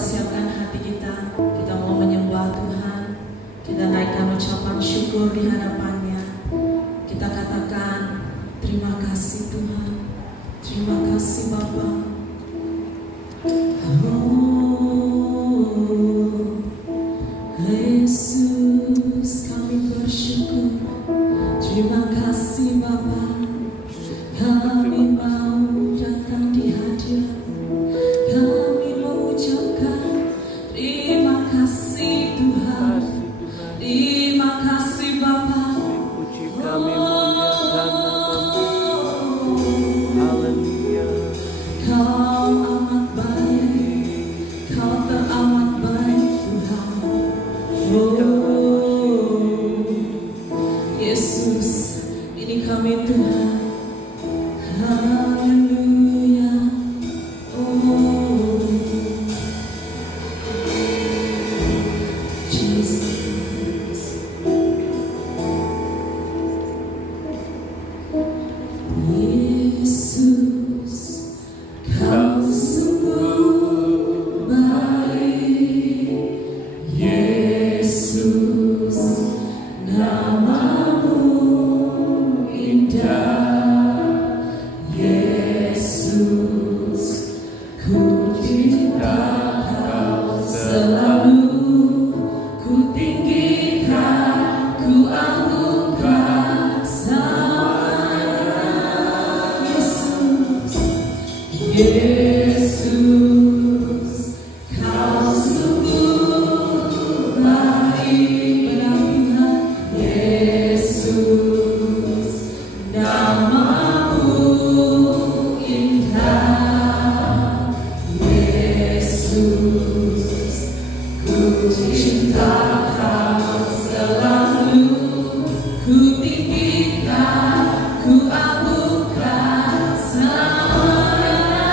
persiapkan hati kita. Kita mau menyembah Tuhan. Kita naikkan ucapan syukur di hadapannya. Kita katakan, terima kasih Tuhan. Terima kasih Bapa. Oh, Yesus, kami bersyukur. Terima kasih Bapa. Kami mau datang di hadirat. Kami mengucapkan terima kasih Tuhan. Terima kasih Bapa. Kami muliakan namamu. Haleluya. Kau amat baik. Kau teramat baik Tuhan. Oh Yesus, ini kami Tuhan. Haleluya. Oh Jesus. Yesus, kau sungguh baik. Yesus, namamu indah. Yesus, ku cinta kau selalu. Ku tinggikan, ku agungkan selamanya. Yesus, kau sungguh baik. Benar Tuhan. Yesus, namamu indah. Yesus, ku cinta kau selalu. Ku tinggikan, ku agungkan selamanya.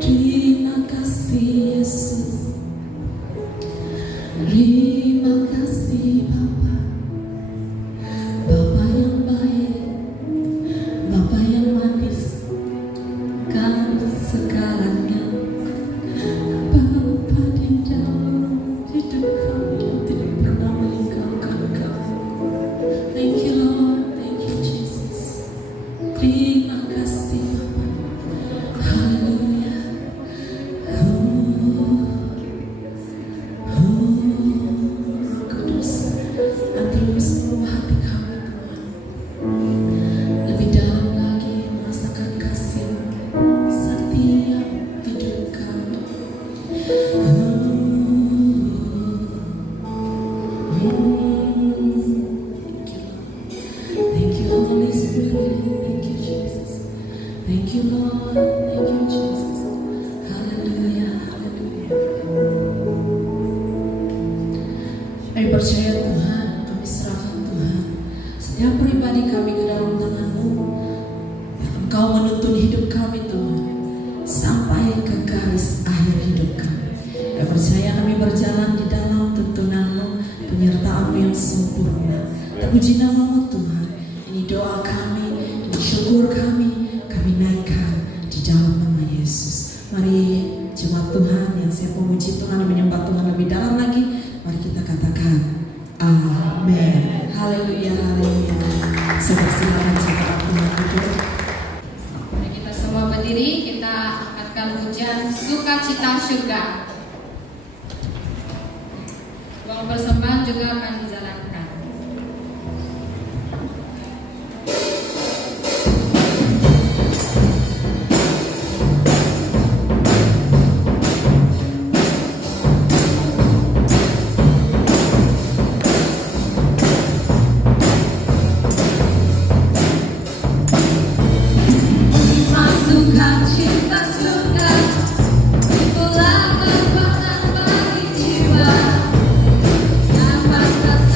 Terima kasih Yesus. Terima kasih Bapa, Bapa yang baik, Bapa yang manis, Kau segalanya, Bapa di dalam hidup kami yang tidak pernah meninggalkan kami. Thank you Lord, thank you Jesus. Terima kasih Bapa. Haleluya. Kudus, atur seluruh hati kami Tuhan. Lebih dalam lagi merasakan kasih setiap hidup kami. Thank you Holy Spirit, thank you Jesus. Thank you Lord, thank you Jesus. Haleluya, haleluya. Kami percaya Tuhan, kami serahkan Tuhan setiap pribadi kami ke dalam tangan-Mu. Engkau menuntun hidup kami Tuhan sampai ke garis akhir hidup kami. Kami percaya kami berjalan di dalam tuntunan-Mu, penyertaan-Mu yang sempurna. Terpuji nama-Mu Tuhan. Ini doa kami, ini syukur kami naikkan di dalam nama Yesus. Mari jemaat Tuhan yang siap memuji Tuhan dan menyembah Tuhan lebih dalam lagi, mari kita katakan amin. Haleluya, haleluya. Saudara silakan jemaat Tuhan duduk. Mari kita semua berdiri, kita angkatkan pujian Sukacita Syurga. Uang persembahan juga akan dijalankan. Sukacita surga, itulah kekuatan bagi jiwa yang pantas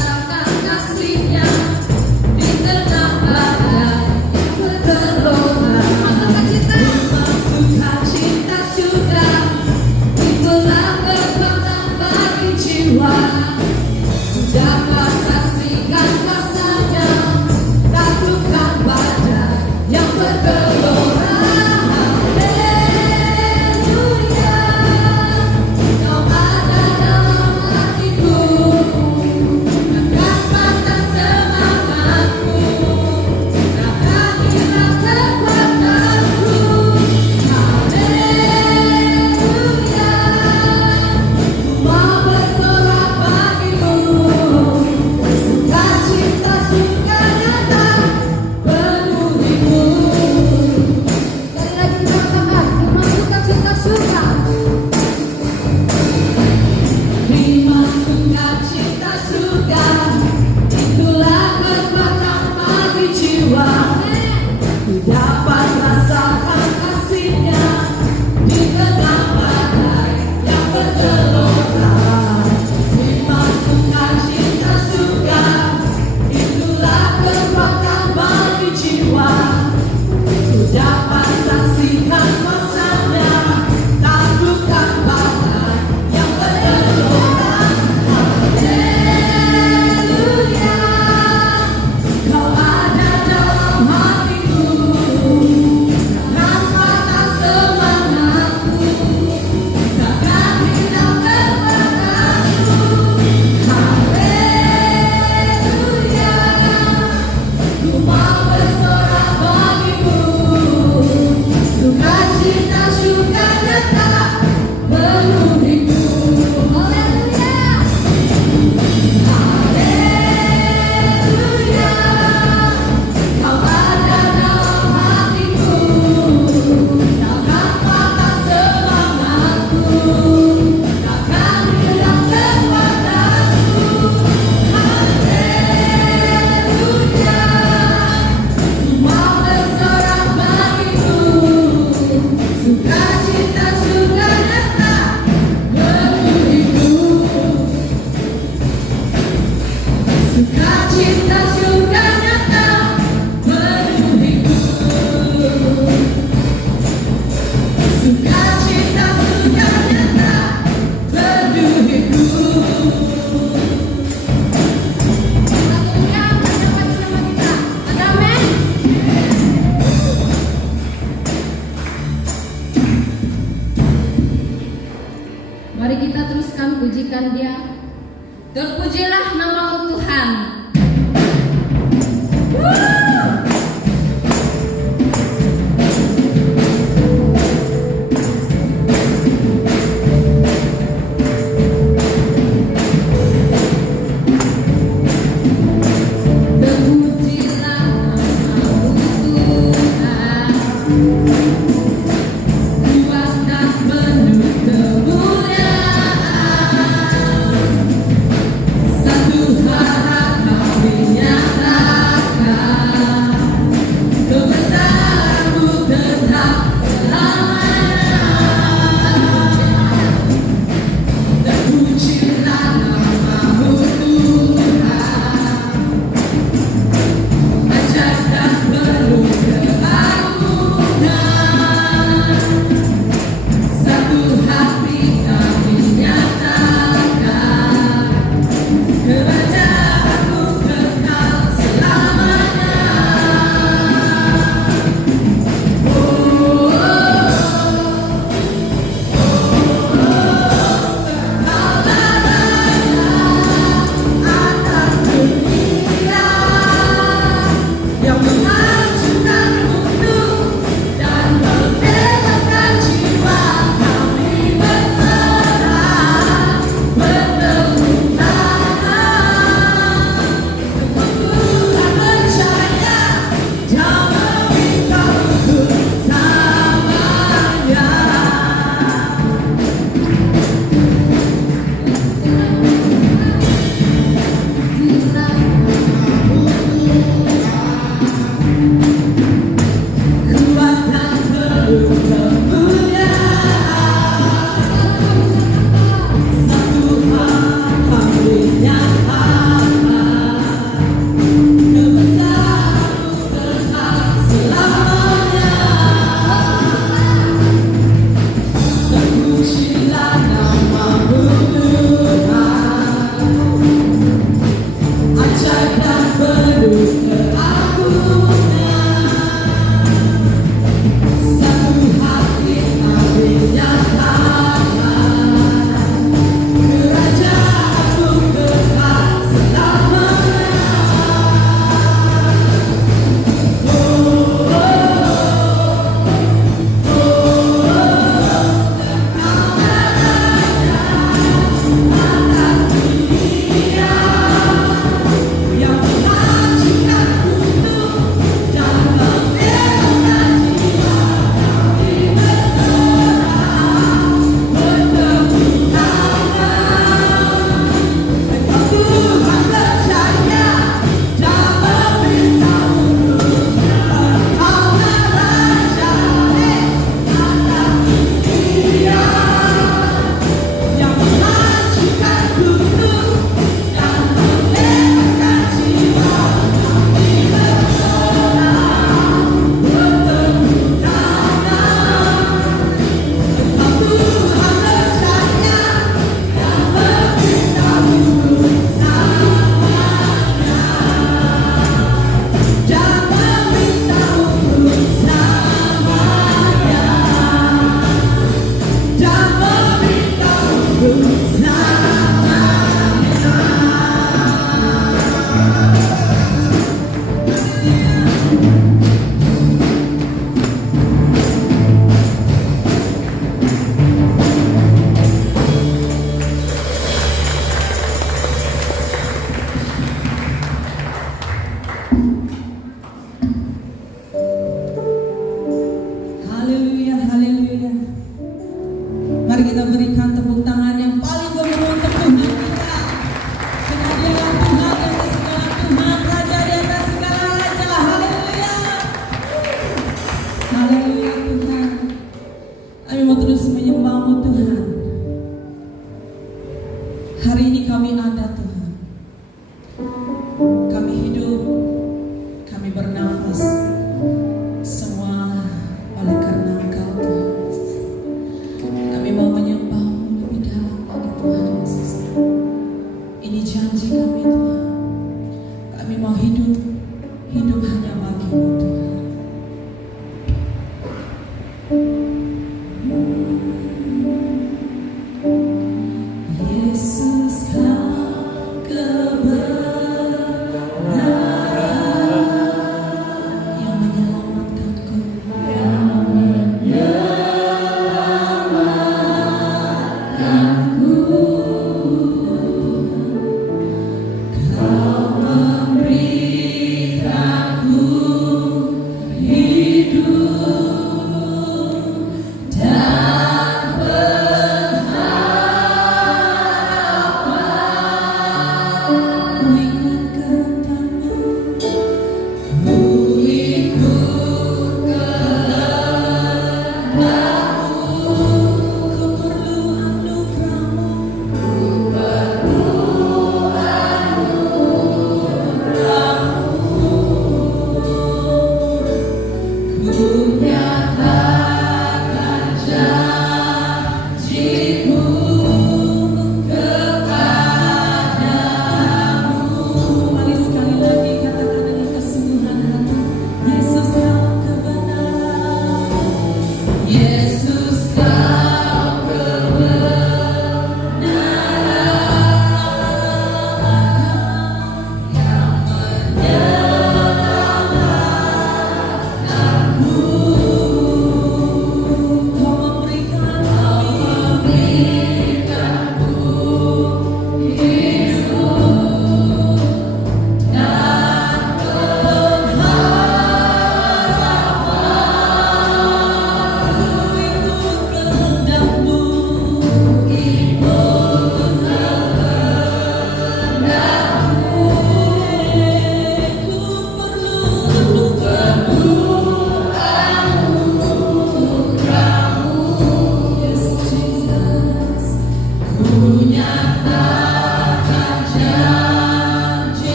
Mari kita teruskan pujikan Dia. Terpujilah nama-Mu Tuhan.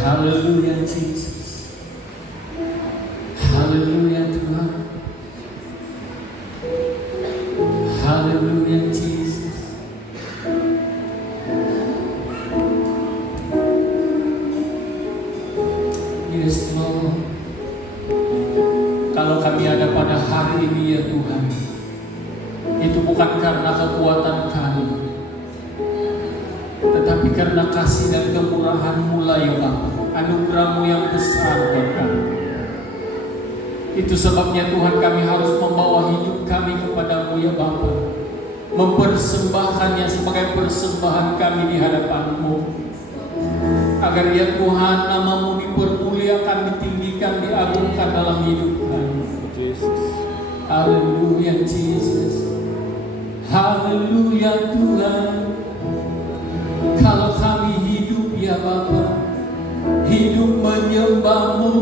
Haleluya Jesus. Haleluya Tuhan. Haleluya Jesus. Yes Lord. Kalau kami ada pada hari ini ya Tuhan, itu bukan karena kekuatan kami, tetapi karena kasih dan kemurahan-Mu ya Bapa, anugerah-Mu yang besar buat kami. Itu sebabnya Tuhan kami harus membawa hidup kami kepada-Mu ya Bapa, mempersembahkannya sebagai persembahan kami di hadapan-Mu, agar ya Tuhan nama-Mu dipermuliakan, ditinggikan, diagungkan dalam hidup kami. Haleluya Jesus. Haleluya Tuhan. Kalau kami hidup ya Bapa, hidup menyembah-Mu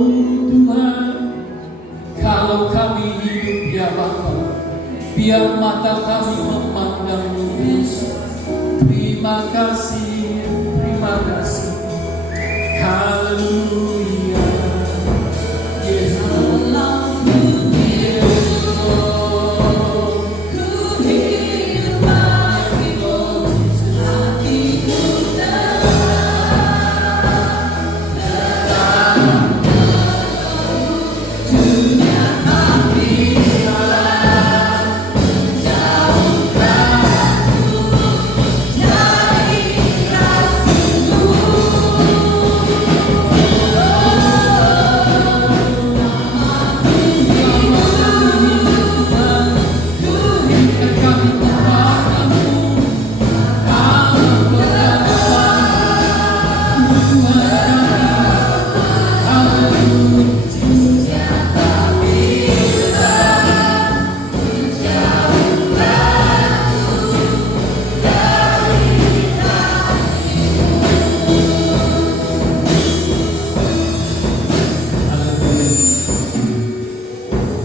Tuhan. Kalau kami hidup ya Bapa, biar mata kami memandang-Mu Yesus. Terima kasih, terima kasih. Haleluya. Yes Lord.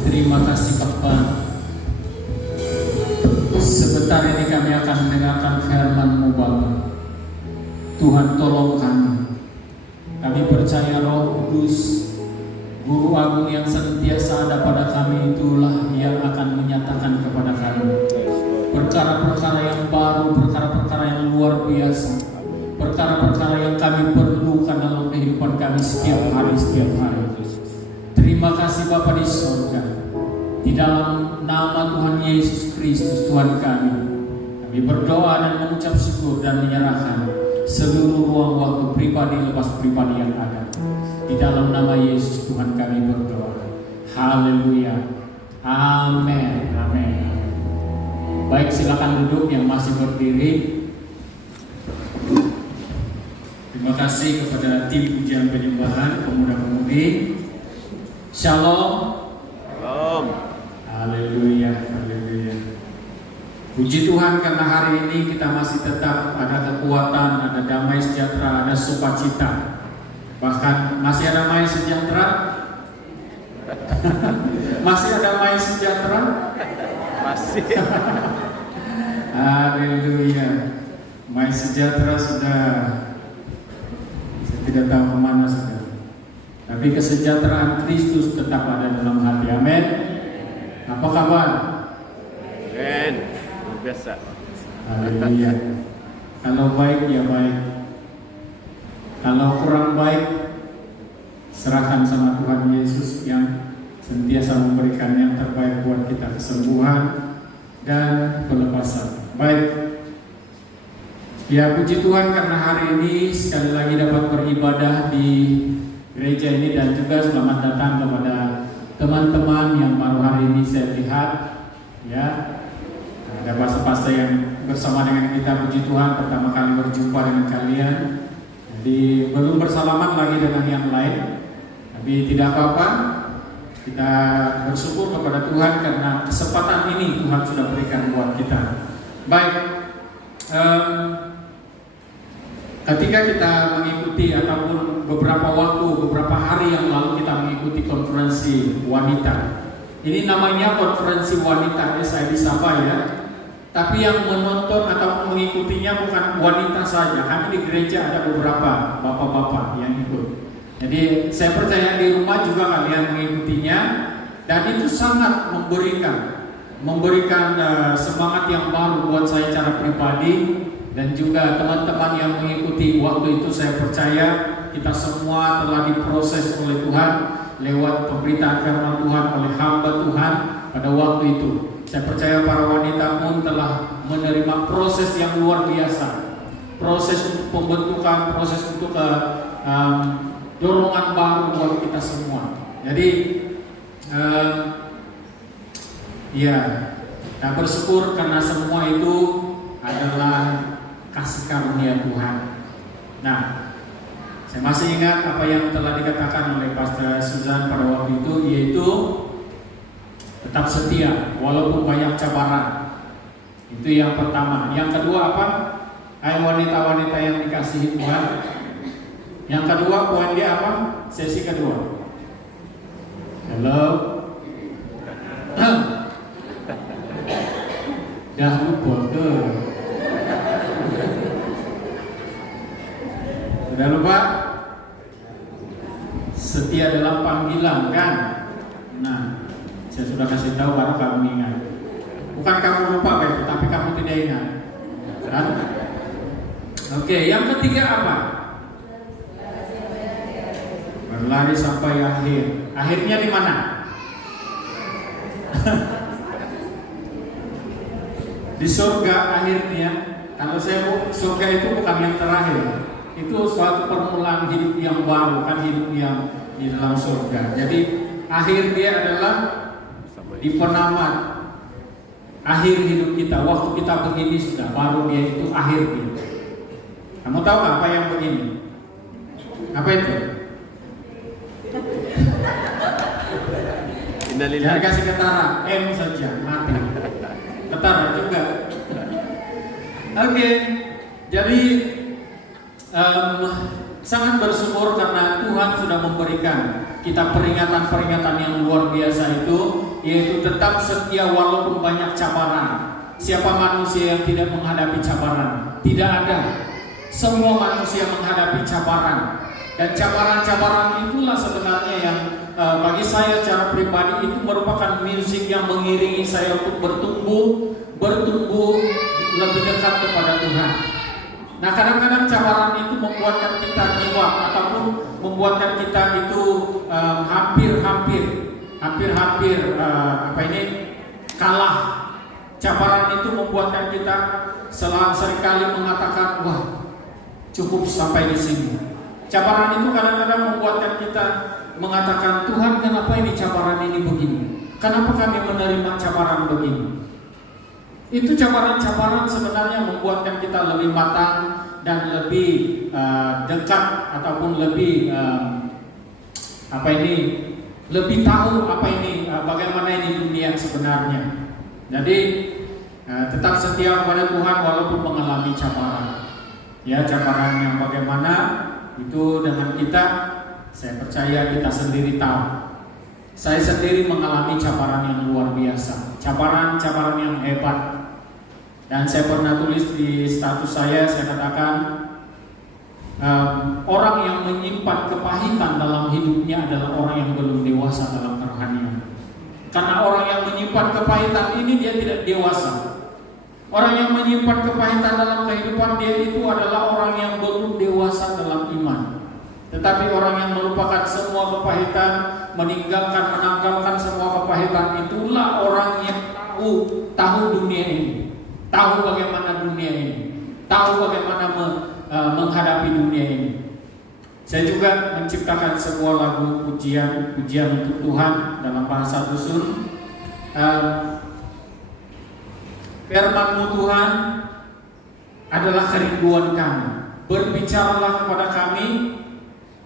Terima kasih Bapa. Sebentar ini kami akan mendengarkan firman-Mu Bapa. Tuhan tolong kami. Kami percaya Roh Kudus, Guru Agung yang senantiasa ada pada kami, itulah yang akan menyatakan kepada kami perkara-perkara yang baru, perkara-perkara yang luar biasa, perkara-perkara yang kami perlukan dalam kehidupan kami setiap hari. Terima kasih Bapa di surga. Di dalam nama Tuhan Yesus Kristus Tuhan kami berdoa dan mengucap syukur dan menyerahkan seluruh ruang waktu pribadi lepas pribadi yang ada. Di dalam nama Yesus Tuhan kami berdoa. Haleluya. Amin. Amin. Baik, silakan duduk yang masih berdiri. Terima kasih kepada tim pujian penyembahan pemuda-pemudi. Shalom. Shalom. Haleluya. Haleluya. Puji Tuhan karena hari ini kita masih tetap ada kekuatan, ada damai sejahtera, ada sukacita. Bahkan masih ada damai sejahtera. Masih ada damai sejahtera? Masih. Haleluya. Damai sejahtera sudah, saya tidak tahu kemana sudah. Tapi kesejahteraan Kristus tetap ada dalam hati. Amin. Apa kabar? Amin. Biasa. Haleluya. Kalau baik ya baik. Kalau kurang baik, serahkan sama Tuhan Yesus yang senantiasa memberikan yang terbaik buat kita, kesembuhan dan pelepasan. Baik. Ya, puji Tuhan karena hari ini sekali lagi dapat beribadah di gereja ini, dan juga selamat datang kepada teman-teman yang baru hari ini saya lihat. Ya, ada pastor-pastor yang bersama dengan kita, puji Tuhan, pertama kali berjumpa dengan kalian. Jadi belum bersalaman lagi dengan yang lain, tapi tidak apa-apa. Kita bersyukur kepada Tuhan karena kesempatan ini Tuhan sudah berikan buat kita. Baik, ketika kita mengikuti ataupun beberapa hari yang lalu kita mengikuti konferensi wanita. Ini namanya konferensi wanita SID Sabah ya. Tapi yang menonton atau mengikutinya bukan wanita saja. Kami di gereja ada beberapa bapak-bapak yang ikut. Jadi saya percaya di rumah juga kalian mengikutinya, dan itu sangat memberikan semangat yang baru buat saya secara pribadi, dan juga teman-teman yang mengikuti. Waktu itu saya percaya kita semua telah diproses oleh Tuhan lewat pemberitaan firman Tuhan oleh hamba Tuhan pada waktu itu. Saya percaya para wanita pun telah menerima proses yang luar biasa, proses untuk pembentukan, proses untuk dorongan baru buat kita semua. Jadi ya, kita bersyukur karena semua itu adalah kasih karunia Tuhan. Nah, saya masih ingat apa yang telah dikatakan oleh Pastor Susan pada waktu itu, yaitu tetap setia walaupun banyak cabaran. Itu yang pertama. Yang kedua apa? Hai wanita-wanita yang dikasihi Tuhan. Yang kedua, poin dia apa? Sesi kedua. Halo. Dah lupa ke? Sudah lupa? Setia dalam panggilan kan? Nah, saya sudah kasih tahu baru kamu ingat. Bukan kamu lupa baik, tapi kamu tidak ingat. Kan? Oke, yang ketiga apa? Berlari sampai akhir. Akhirnya di mana? Di surga akhirnya. Kalau saya mau surga itu bukan yang terakhir. Itu suatu permulaan hidup yang baru, kan hidup yang di dalam surga. Jadi akhir dia adalah di penamat akhir hidup kita. Waktu kita begini sudah, baru dia itu akhir dia. Kamu tahu apa yang begini? Apa itu? Jangan kasih ketara, M saja, mati. Ketara juga. Oke, jadi sangat bersyukur karena Tuhan sudah memberikan kita peringatan-peringatan yang luar biasa itu, yaitu tetap setia walaupun banyak cabaran. Siapa manusia yang tidak menghadapi cabaran? Tidak ada. Semua manusia menghadapi cabaran, dan cabaran-cabaran itulah sebenarnya yang bagi saya secara pribadi itu merupakan musik yang mengiringi saya untuk bertumbuh lebih dekat kepada Tuhan. Nah, kadang-kadang cabaran itu membuatkan kita itu hampir-hampir kalah. Cabaran itu membuatkan kita seringkali mengatakan, wah, cukup sampai di sini. Cabaran itu kadang-kadang membuatkan kita mengatakan, Tuhan, kenapa ini cabaran ini begini? Kenapa kami menerima cabaran begini? Itu cabaran-cabaran sebenarnya membuatkan kita lebih matang dan lebih dekat ataupun lebih lebih tahu bagaimana ini dunia sebenarnya. Jadi tetap setia kepada Tuhan walaupun mengalami cabaran. Ya, cabaran yang bagaimana itu dengan kita, saya percaya kita sendiri tahu. Saya sendiri mengalami cabaran yang luar biasa, cabaran yang hebat. Dan saya pernah tulis di status saya katakan orang yang menyimpan kepahitan dalam hidupnya adalah orang yang belum dewasa dalam kerohanian. Karena orang yang menyimpan kepahitan ini dia tidak dewasa. Orang yang menyimpan kepahitan dalam kehidupan dia itu adalah orang yang belum dewasa dalam iman. Tetapi orang yang melupakan semua kepahitan, menanggalkan semua kepahitan, itulah orang yang tahu dunia ini, tahu bagaimana dunia ini, tahu bagaimana menghadapi dunia ini. Saya juga menciptakan sebuah lagu pujian untuk Tuhan dalam bahasa dusun. Firman-Mu Tuhan adalah kerinduan kami. Berbicaralah kepada kami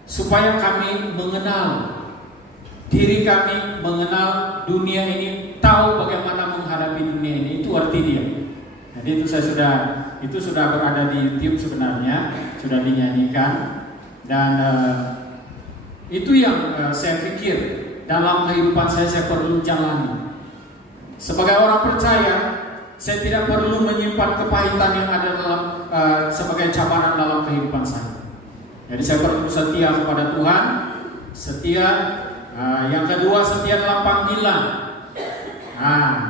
supaya kami mengenal diri kami, mengenal dunia ini, tahu bagaimana menghadapi dunia ini. Itu arti dia. Jadi itu sudah berada di YouTube sebenarnya, sudah dinyanyikan. Dan itu yang saya pikir dalam kehidupan saya perlu jalani. Sebagai orang percaya, saya tidak perlu menyimpan kepahitan yang ada dalam sebagai cabaran dalam kehidupan saya. Jadi saya perlu setia kepada Tuhan, setia. Yang kedua, setia dalam panggilan.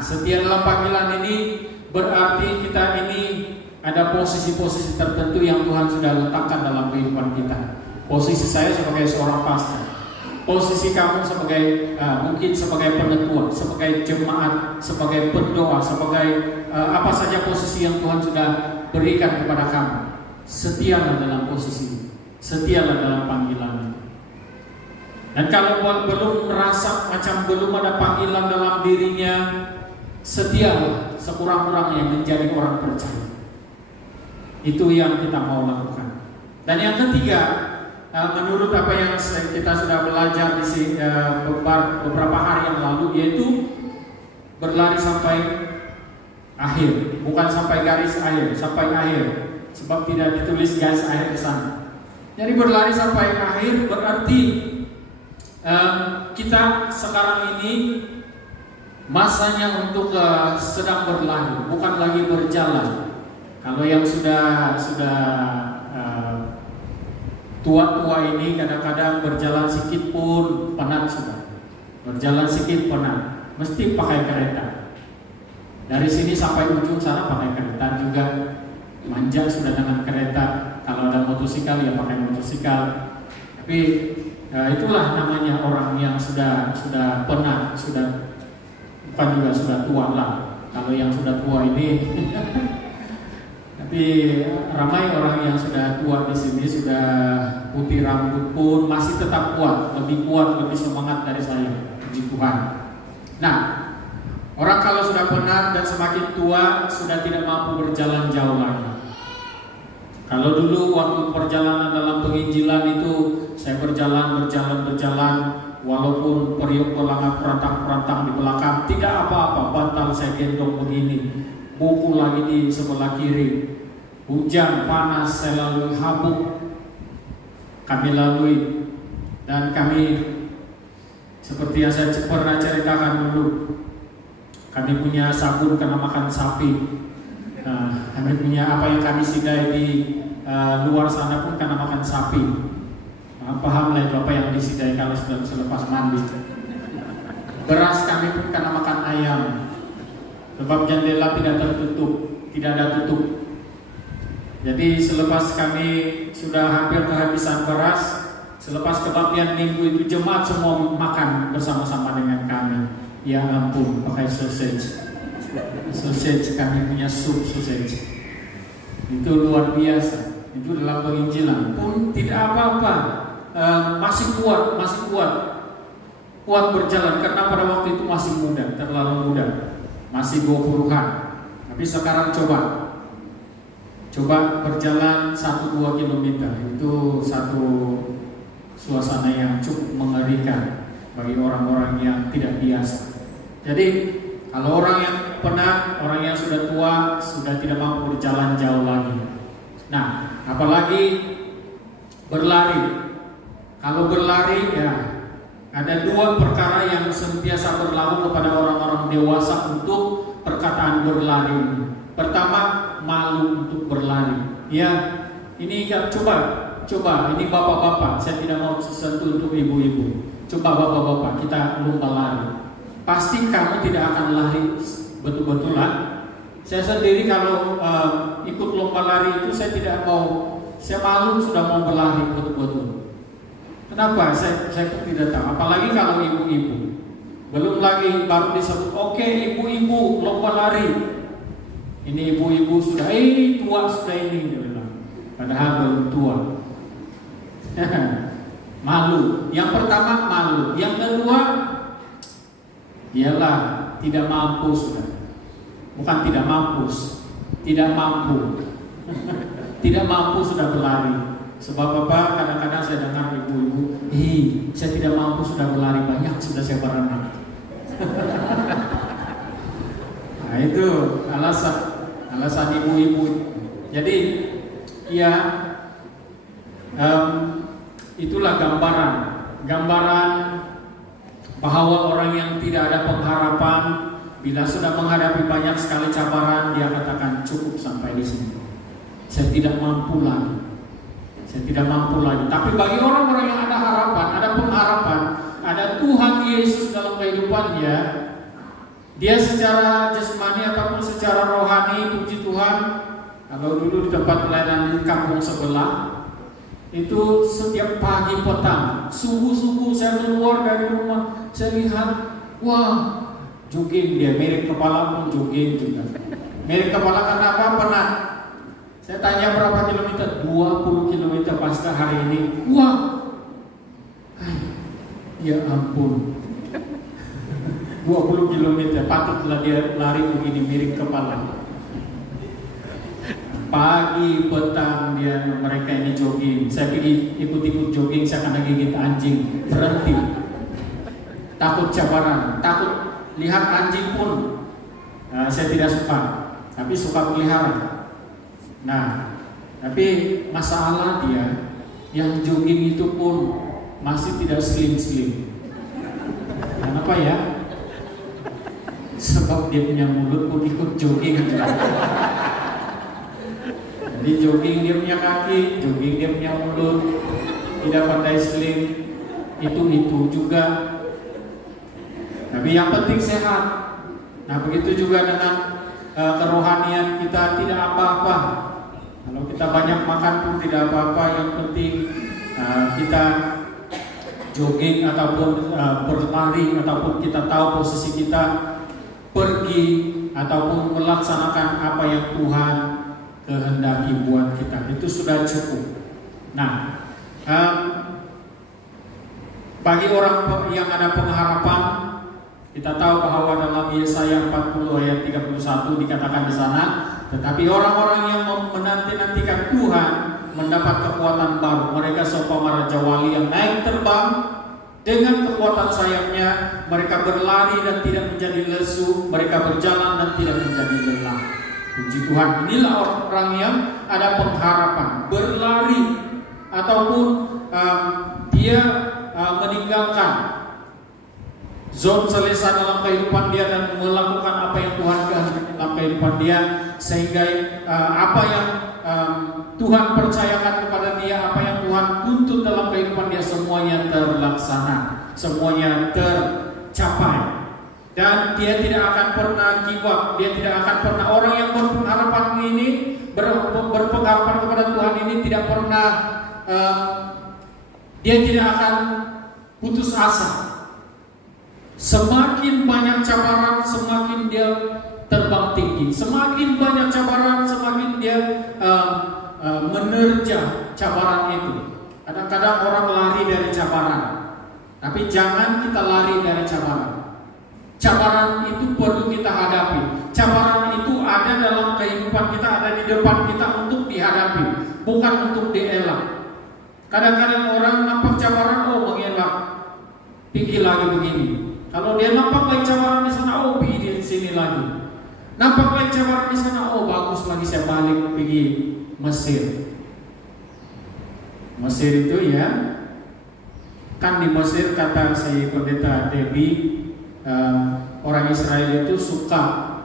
Setia dalam panggilan ini berarti kita ini ada posisi-posisi tertentu yang Tuhan sudah letakkan dalam kehidupan kita. Posisi saya sebagai seorang pastor, posisi kamu sebagai mungkin sebagai penetua, sebagai jemaat, sebagai pendoa, sebagai apa saja posisi yang Tuhan sudah berikan kepada kamu. Setialah dalam posisi, setialah dalam panggilan. Dan kalau belum merasa macam belum ada panggilan dalam dirinya, setialah sekurang-kurangnya menjadi orang percaya. Itu yang kita mau lakukan. Dan yang ketiga, menurut apa yang kita sudah belajar di beberapa hari yang lalu, yaitu berlari sampai akhir, bukan sampai garis akhir, sampai akhir. Sebab tidak ditulis garis akhir di sana. Jadi berlari sampai akhir berarti kita sekarang ini masanya untuk sedang berlari, bukan lagi berjalan. Kalau yang sudah tua-tua ini kadang-kadang berjalan sedikit pun penat sudah. Berjalan sedikit penat, mesti pakai kereta. Dari sini sampai ujung sana pakai kereta juga. Manjat sudah dengan kereta. Kalau ada motosikal ya pakai motosikal. Tapi itulah namanya orang yang sudah penat, bukan juga sudah tua lah. Kalau yang sudah tua ini tapi ramai orang yang sudah tua di sini, sudah putih rambut pun masih tetap kuat, lebih semangat dari saya, puji Tuhan. Nah, orang kalau sudah penat dan semakin tua sudah tidak mampu berjalan jauh lagi. Kalau dulu waktu perjalanan dalam penginjilan itu saya berjalan, walaupun periuk pelangak perantang di belakang, tidak apa-apa, bantal saya gendong begini, buku lagi di sebelah kiri. Hujan, panas, saya lalui, habuk kami lalui. Dan kami seperti yang saya pernah ceritakan dulu, kami punya sabun karena makan sapi. Kami punya apa yang kami sidai di luar sana pun karena makan sapi. Paham lah apa yang disidai kalau sudah selepas mandi. Beras kami pun karena makan ayam. Sebab jendela tidak tertutup, tidak ada tutup. Jadi selepas kami sudah hampir kehabisan beras, Selepas kebaktian minggu itu jemaat semua makan bersama-sama dengan kami. Ya ampun, pakai sausage. Sausage, kami punya sup sausage. Itu luar biasa. Itu dalam penginjilan pun tidak apa-apa. Masih kuat berjalan karena pada waktu itu masih muda, terlalu muda, masih 20-an. Tapi sekarang coba berjalan 1-2 kilometer, itu satu suasana yang cukup mengerikan bagi orang-orang yang tidak biasa. Jadi kalau orang yang penat, orang yang sudah tua, sudah tidak mampu berjalan jauh lagi. Nah, apalagi berlari. Kalau berlari ya ada 2 perkara yang sentiasa berlaku kepada orang-orang dewasa untuk perkataan berlari. Pertama, malu untuk berlari. Ya, ini coba ini bapak-bapak, saya tidak mau sentuh untuk ibu-ibu. Coba bapak-bapak, kita lomba lari. Pasti kamu tidak akan lari betul-betulan. Saya sendiri kalau ikut lomba lari itu saya malu sudah mau berlari betul-betul. Kenapa? Saya tidak tahu. Apalagi kalau ibu-ibu. Belum lagi baru disebut, oke, ibu-ibu lomba lari. Ini ibu-ibu sudah tua sudah ini, dia bilang. Padahal belum tua. Malu. Yang pertama malu. Yang kedua, ialah tidak mampu sudah. Bukan tidak mampus, tidak mampu. Tidak mampu sudah berlari. Sebab apa? Kadang-kadang saya dengar ibu-ibu, saya tidak mampu sudah berlari, banyak sudah saya berenang. Nah itu alasan ibu-ibu. Jadi ya itulah gambaran bahwa orang yang tidak ada pengharapan bila sudah menghadapi banyak sekali cabaran, dia katakan cukup sampai di sini. Saya tidak mampu lagi. Tapi bagi orang-orang yang ada harapan, ada pengharapan, ada Tuhan Yesus dalam kehidupannya, dia secara jasmani ataupun secara rohani, puji Tuhan. Kalau dulu di tempat pelayanan di kampung sebelah, itu setiap pagi petang, subuh-subuh saya keluar dari rumah, saya lihat, wah, jogging dia, miring kepala pun jogging juga. Miring kepala karena apa? Penat. Saya tanya berapa kilometer? 20 kilometer pasca hari ini. Wah, ya ampun, 20 kilometer. Patutlah dia lari begini miring kepala. Pagi petang mereka ini jogging. Saya pergi ikut-ikut jogging, saya kena gigit anjing, berhenti. Takut cabaran, takut lihat anjing pun saya tidak suka, tapi suka pelihara. Nah, tapi masalah dia yang jogging itu pun masih tidak slim. Kenapa ya? Sebab dia punya mulut pun ikut jogging. Jadi jogging dia punya kaki, jogging dia punya mulut, tidak pandai slim. Itu juga. Tapi yang penting sehat. Nah begitu juga dengan kerohanian kita, tidak apa-apa. Kalau kita banyak makan pun tidak apa-apa. Yang penting kita jogging ataupun berlari, ataupun kita tahu posisi kita, pergi ataupun melaksanakan apa yang Tuhan kehendaki buat kita. Itu sudah cukup. Nah, bagi orang yang ada pengharapan, kita tahu bahwa dalam Yesaya 40 ayat 31 dikatakan di sana, tetapi orang-orang yang menanti-nantikan Tuhan mendapat kekuatan baru. Mereka seumpama raja wali yang naik terbang dengan kekuatan sayapnya. Mereka berlari dan tidak menjadi lesu. Mereka berjalan dan tidak menjadi lelah. Puji Tuhan. Inilah orang yang ada pengharapan, berlari ataupun dia meninggalkan zona selesa dalam kehidupan dia dan melakukan apa yang Tuhan kehendaki dalam kehidupan dia, sehingga apa yang Tuhan percayakan kepada dia, apa yang Tuhan tuntut dalam kehidupan dia, semuanya terlaksana, semuanya tercapai. Dan dia tidak akan pernah give up, dia tidak akan pernah, orang yang berpengharapan berpengharapan kepada Tuhan ini tidak pernah Dia tidak akan putus asa. Semakin banyak cabaran, semakin dia terbang tinggi. Semakin banyak cabaran, semakin dia menerjang cabaran itu. Kadang-kadang orang lari dari cabaran, tapi jangan kita lari dari cabaran. Cabaran itu perlu kita hadapi. Cabaran itu ada dalam kehidupan kita, ada di depan kita untuk dihadapi, bukan untuk dielak. Kadang-kadang orang nampak cabaran, mengelak, pergi lagi begini. Kalau dia nampak lagi cabaran di sana, pergi di sini lagi. Nampak lagi cabaran di sana, bagus lagi saya balik pergi Mesir. Mesir itu ya, kan di Mesir kata si pendeta Debbie, orang Israel itu suka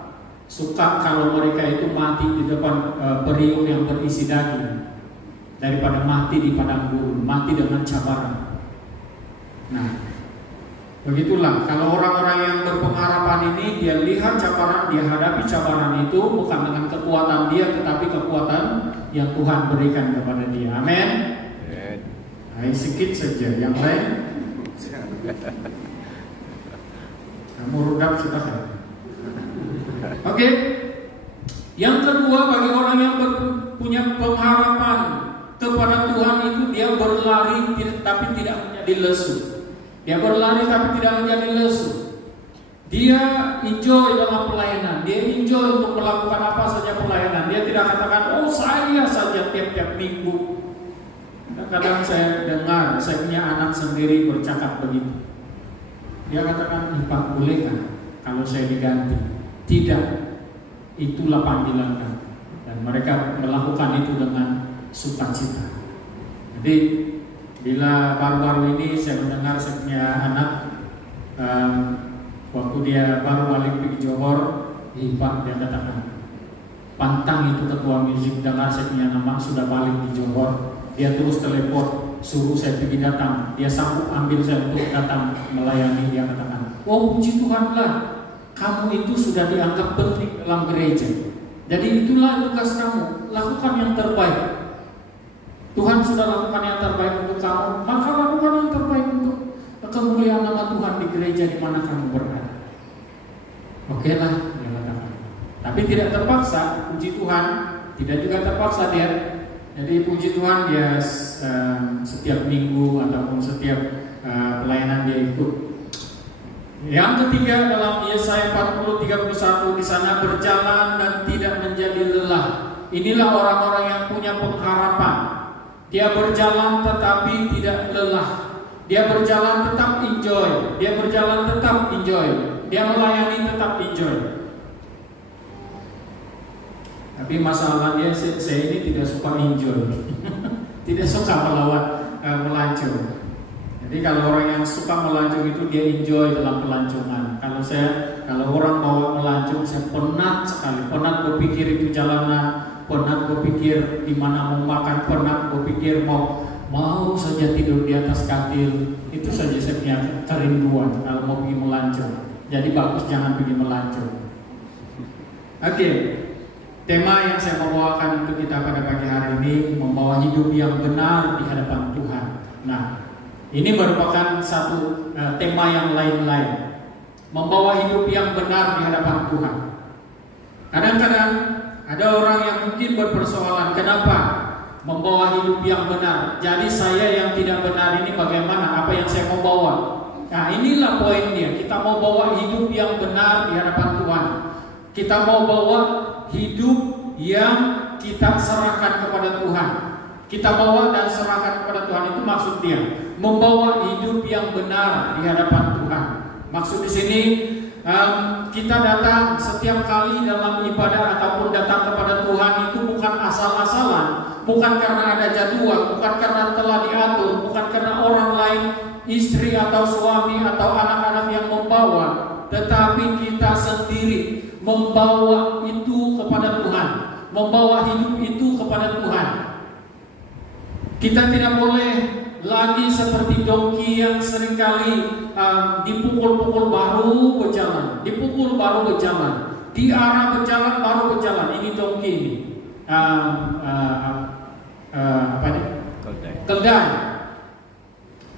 kalau mereka itu mati di depan periuk yang berisi daging daripada mati di padang gurun, mati dengan cabaran. Nah, begitulah kalau orang-orang yang berpengharapan ini, dia lihat cabaran, dia hadapi cabaran itu bukan dengan kekuatan dia, tetapi kekuatan yang Tuhan berikan kepada dia. Amin. Sedikit saja, yang lain kamu rudap sudah kan? Oke. Yang kedua, bagi orang yang punya pengharapan kepada Tuhan itu, dia berlari tapi tidak menjadi lesu. Dia berlari tapi tidak menjadi lesu. Dia enjoy dalam pelayanan. Dia enjoy untuk melakukan apa saja pelayanan. Dia tidak katakan, saya saja tiap-tiap minggu. Kadang saya dengar, saya punya anak sendiri bercakap begitu. Dia katakan, Pak, bolehkah kalau saya diganti? Tidak, itulah panggilan kami. Dan mereka melakukan itu dengan sukacita. Jadi bila baru-baru ini saya mendengar saya punya anak, waktu dia baru balik pergi Johor, Pak, dia katakan, pantang itu ketua musik, dengar saya punya anak sudah balik di Johor. Dia terus telepon, suruh saya pergi datang. Dia sanggup ambil saya untuk datang melayani. Dia katakan, puji Tuhan lah, kamu itu sudah dianggap penting dalam gereja. Jadi itulah tugas kamu, lakukan yang terbaik. Tuhan sudah lakukan yang terbaik untuk kamu, maka lakukan yang terbaik untuk kemuliaan nama Tuhan di gereja di mana kamu berada. Oke lah, dia katakan. Tapi tidak terpaksa, puji Tuhan, tidak juga terpaksa dia. Jadi puji Tuhan dia setiap minggu ataupun setiap pelayanan dia ikut. Yang ketiga dalam Yesaya 40:31, di sana berjalan dan tidak menjadi lelah. Inilah orang-orang yang punya pengharapan. Dia berjalan tetapi tidak lelah. Dia berjalan tetap enjoy. Dia berjalan tetap enjoy. Dia melayani tetap enjoy. Tapi masalahnya saya ini tidak suka enjoy. Tidak suka melancong. Jadi kalau orang yang suka melancong itu dia enjoy dalam pelancongan. Kalau orang mau melancong, saya penat sekali. Penat berpikir itu jalanan, penat berpikir di mana mau makan, penat berpikir mau saja tidur di atas katil. Itu saja saya punya kerinduan kalau mau pergi melancong. Jadi bagus jangan pergi melancong. Oke. Tema yang saya bawakan untuk kita pada pagi hari ini, membawa hidup yang benar di hadapan Tuhan. Nah, ini merupakan satu tema yang lain-lain. Membawa hidup yang benar di hadapan Tuhan. Kadang-kadang ada orang yang mungkin berpersoalan, kenapa membawa hidup yang benar? Jadi saya yang tidak benar ini bagaimana? Apa yang saya mau bawa? Nah, inilah poinnya. Kita mau bawa hidup yang benar di hadapan Tuhan. Kita mau bawa hidup yang kita serahkan kepada Tuhan. Kita bawa dan serahkan kepada Tuhan, itu maksud dia. Membawa hidup yang benar di hadapan Tuhan. Maksud di sini kita datang setiap kali dalam ibadah ataupun datang kepada Tuhan itu bukan asal-asalan, bukan karena ada jadwal, bukan karena telah diatur, bukan karena orang lain, istri atau suami atau anak-anak yang membawa, tetapi kita sendiri membawa itu kepada Tuhan, membawa hidup itu kepada Tuhan. Kita tidak boleh lagi seperti donkey yang seringkali dipukul-pukul baru berjalan, dipukul baru berjalan, diarah berjalan baru berjalan. Ini donkey ini, apa nih? Keldai.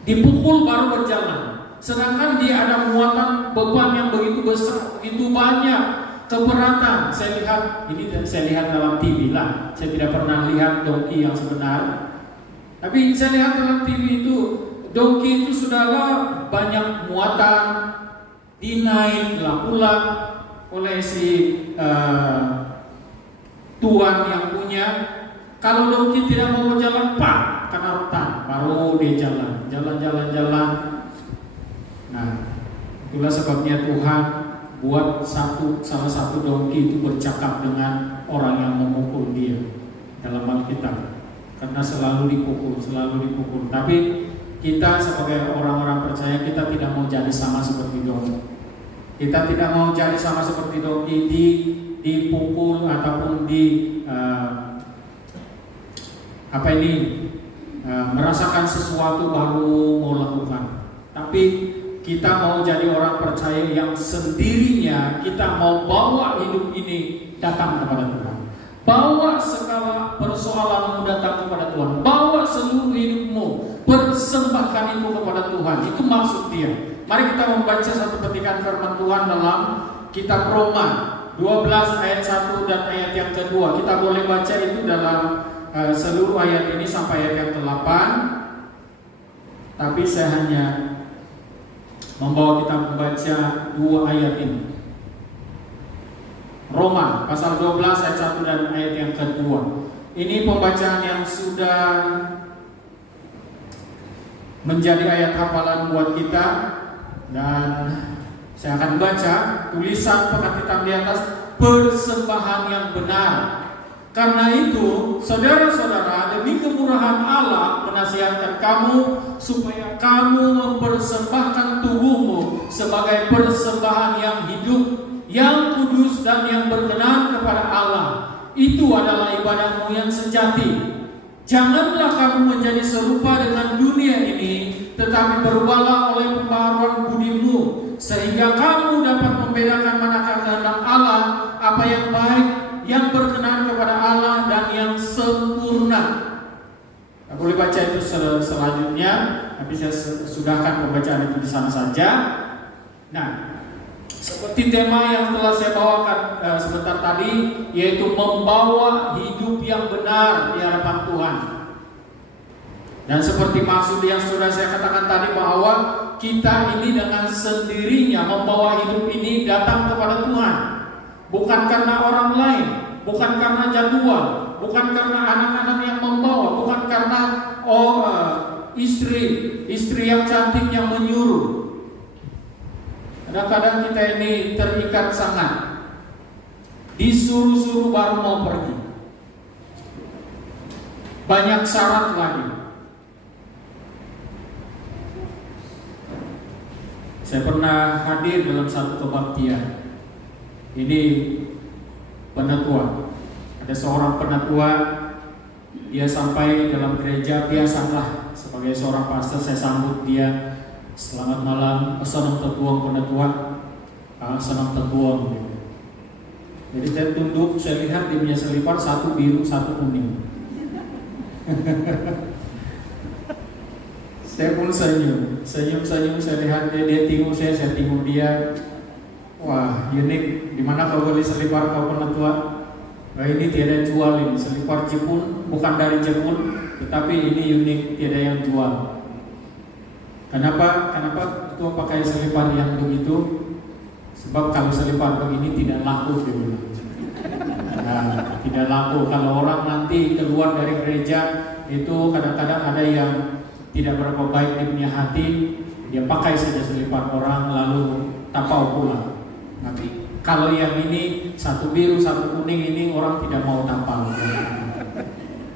Dipukul baru berjalan. Sedangkan dia ada muatan beban yang begitu besar, begitu banyak, keberatan. Saya lihat dalam TV lah. Saya tidak pernah lihat donkey yang sebenar. Tapi saya lihat dalam TV itu, donkey itu sudahlah banyak muatan, dinaiklah pula oleh si tuan yang punya. Kalau donkey tidak mau berjalan, pak, kena rotan, baru dia jalan. Nah, itulah sebabnya Tuhan buat salah satu donkey itu bercakap dengan orang yang memukul dia dalam Alkitab. Karena selalu dipukul. Tapi kita sebagai orang-orang percaya, kita tidak mau jadi sama seperti donkey. Kita tidak mau jadi sama seperti donkey, dipukul ataupun merasakan sesuatu baru mau lakukan. Tapi kita mau jadi orang percaya yang sendirinya kita mau bawa hidup ini datang kepada Tuhan. Bawa segala persoalanmu datang kepada Tuhan. Bawa seluruh hidupmu, persembahkan itu kepada Tuhan. Itu maksud dia. Mari kita membaca satu petikan firman Tuhan dalam kitab Roma 12 ayat 1 dan ayat yang kedua. Kita boleh baca itu dalam seluruh ayat ini sampai ayat yang ke-8. Tapi saya hanya membawa kita membaca 2 ayat ini. Roma pasal 12 ayat 1 dan ayat yang kedua. Ini pembacaan yang sudah menjadi ayat hafalan buat kita. Dan saya akan baca tulisan pekat hitam di atas, persembahan yang benar. Karena itu, saudara-saudara, demi kemurahan Allah menasihatkan kamu supaya kamu mempersembahkan tubuhmu sebagai persembahan yang hidup, yang kudus dan yang berkenan kepada Allah. Itu adalah ibadahmu yang sejati. Janganlah kamu menjadi serupa dengan dunia ini, tetapi berubahlah oleh pembaharuan budimu, sehingga kamu dapat membedakan manakah kehendak Allah, apa yang baik, yang berkenan kepada Allah dan yang sempurna. Kita boleh baca itu selanjutnya, tapi saya sudahkan pembacaan itu di sana saja. Nah, seperti tema yang telah saya bawakan sebentar tadi, yaitu membawa hidup yang benar di hadapan Tuhan. Dan seperti maksud yang sudah saya katakan tadi, bahwa kita ini dengan sendirinya membawa hidup ini datang kepada Tuhan. Bukan karena orang lain, bukan karena jadwal, bukan karena anak-anak yang membawa, bukan karena istri yang cantik yang menyuruh. Kadang-kadang kita ini terikat sangat, disuruh-suruh baru mau pergi, banyak syarat lagi. Saya pernah hadir dalam satu kebaktian. Ini penatua. Ada seorang penatua, dia sampai dalam gereja, biasalah sebagai seorang pastor saya sambut dia, selamat malam, senang tetuang penatua, senang tetuang. Jadi saya tunduk, saya lihat dia punya selipar, satu biru, satu kuning. Saya pun senyum, saya lihat dia tengok saya tengok dia. Wah, unik. Di mana kau beli selipar kau penatua? Wah, ini tiada jual ini. Selipar Jepun, bukan dari Jepun, tetapi ini unik, tiada yang jual. Kenapa ketua pakai selipar yang begitu? Sebab kalau selipar begini tidak laku, dia bilang. Nah, tidak laku. Kalau orang nanti keluar dari gereja itu kadang-kadang ada yang tidak berapa baik di punya hati, dia pakai saja selipar orang lalu tapau pulang. Tapi kalau yang ini satu biru satu kuning ini orang tidak mau tapau.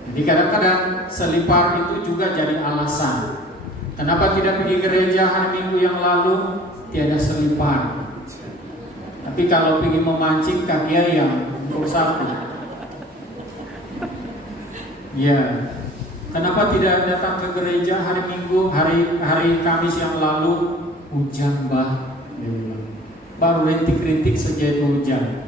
Jadi kadang-kadang selipar itu juga jadi alasan kenapa tidak pergi gereja hari Minggu yang lalu, tiada selipar. Tapi kalau pergi memancing kaki ayam umur 1. Ya, kenapa tidak datang ke gereja hari Minggu, hari Kamis yang lalu? Hujan, Mbah. Baru rintik-rintik saja itu hujan.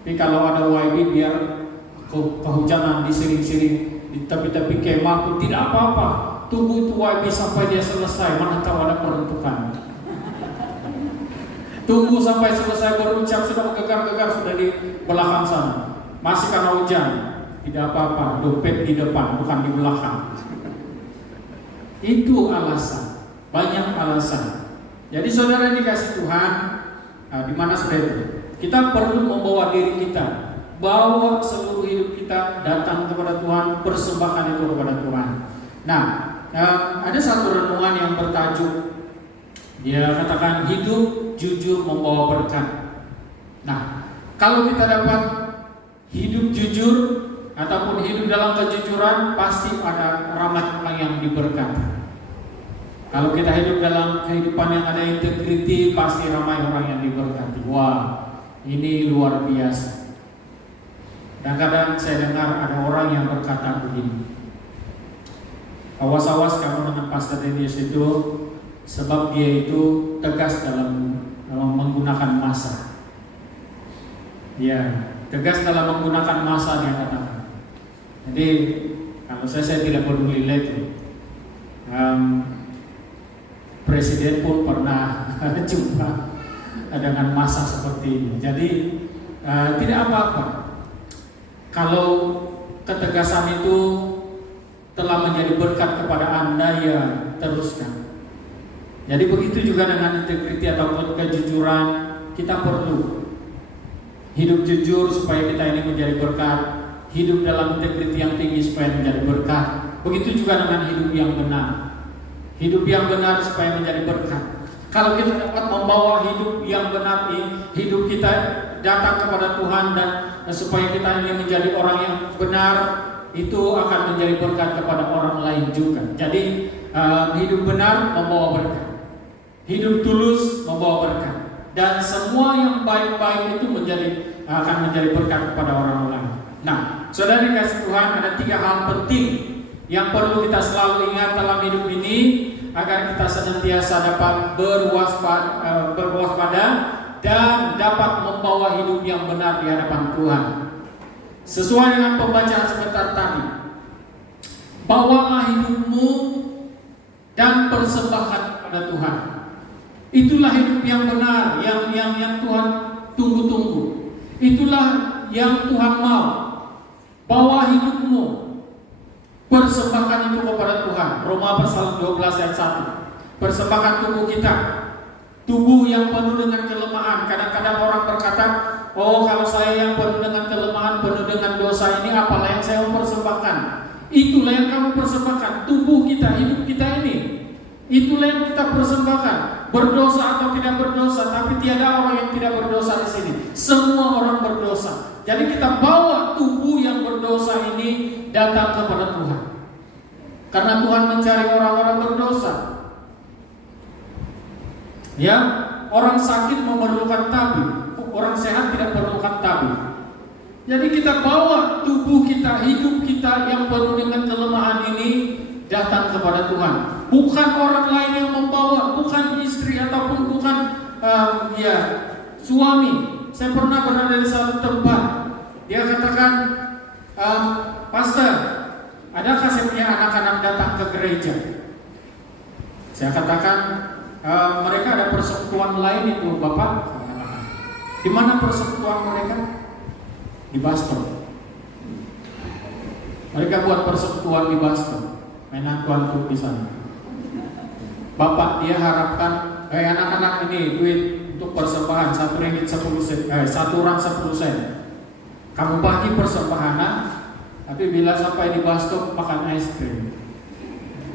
Tapi kalau ada YB biar kehujanan, disering-sering di tepi-tepi kemah pun tidak apa-apa. tunggu itu YB sampai dia selesai, mana tahu ada peruntukan. Tunggu sampai selesai berucap, sudah gegar-gegar, sudah di belakang sana. Masih karena hujan, tidak apa-apa, dompet di depan, bukan di belakang. Itu alasan, banyak alasan. Jadi saudara dikasih Tuhan, di mana sudah itu? Kita perlu membawa diri kita, bawa seluruh hidup kita datang kepada Tuhan, persembahkan itu kepada Tuhan. Nah, ada satu renungan yang bertajuk, dia katakan hidup jujur membawa berkat. Nah, kalau kita dapat hidup jujur ataupun hidup dalam kejujuran, pasti ada rahmat Allah yang diberkati. Kalau kita hidup dalam kehidupan yang ada integriti, pasti ramai orang yang diberkati. Wah, ini luar biasa. Dan kadang saya dengar ada orang yang berkata begini, awas-awas kamu dengan Pastor Dennis itu, sebab dia itu tegas dalam menggunakan masa. Ya, tegas dalam menggunakan masa, dia katakan. Jadi kalau saya tidak peduli lagi. Presiden pun pernah jumpa dengan masa seperti ini. Jadi tidak apa-apa kalau ketegasan itu telah menjadi berkat kepada Anda, ya teruskan. Jadi begitu juga dengan integriti atau kejujuran, kita perlu hidup jujur supaya kita ini menjadi berkat, hidup dalam integriti yang tinggi supaya menjadi berkat. Begitu juga dengan hidup yang benar. Hidup yang benar supaya menjadi berkat. Kalau kita dapat membawa hidup yang benar, hidup kita datang kepada Tuhan dan supaya kita ini menjadi orang yang benar, itu akan menjadi berkat kepada orang lain juga. Jadi hidup benar membawa berkat, hidup tulus membawa berkat, dan semua yang baik-baik itu akan menjadi berkat kepada orang lain. Nah, saudara dikasih Tuhan, ada 3 hal penting yang perlu kita selalu ingat dalam hidup ini agar kita senantiasa dapat berwaspada dan dapat membawa hidup yang benar di hadapan Tuhan. Sesuai dengan pembacaan sebentar tadi, bawalah hidupmu dan persembahkan kepada Tuhan. Itulah hidup yang benar, yang Tuhan tunggu-tunggu. Itulah yang Tuhan mau. Bawa hidupmu, persembahkan itu kepada Tuhan. Roma pasal 12 ayat 1. Persembahkan tubuh kita, tubuh yang penuh dengan kelemahan. Kadang-kadang orang berkata, oh kalau saya yang penuh dengan kelemahan, penuh dengan dosa ini, apalah yang saya mau persembahkan? Itulah yang kamu persembahkan, tubuh kita, hidup kita ini. Itulah yang kita persembahkan. Berdosa atau tidak berdosa, tapi tiada orang yang tidak berdosa di sini. Semua orang berdosa. Jadi kita bawa tubuh yang berdosa ini datang kepada Tuhan. Karena Tuhan mencari orang-orang berdosa. Ya, orang sakit memerlukan tabib, orang sehat tidak memerlukan tabib. Jadi kita bawa tubuh kita, hidup kita yang penuh dengan kelemahan ini datang kepada Tuhan. Bukan orang lain yang membawa, bukan istri ataupun bukan suami. Saya pernah berada di satu tempat, dia katakan, Pastor, adakah saya punya anak-anak datang ke gereja? Saya katakan, mereka ada persekutuan lain itu, Bapak. Di mana persekutuan mereka? Di Boston. Mereka buat persekutuan di Boston. Mainan Tuhan tuh di sana. Bapak dia harapkan anak-anak ini duit untuk persembahan 1 ringgit 10 sen, 1 orang 10 sen. Kamu bagi persembahan, tapi bila sampai di Boston makan es krim.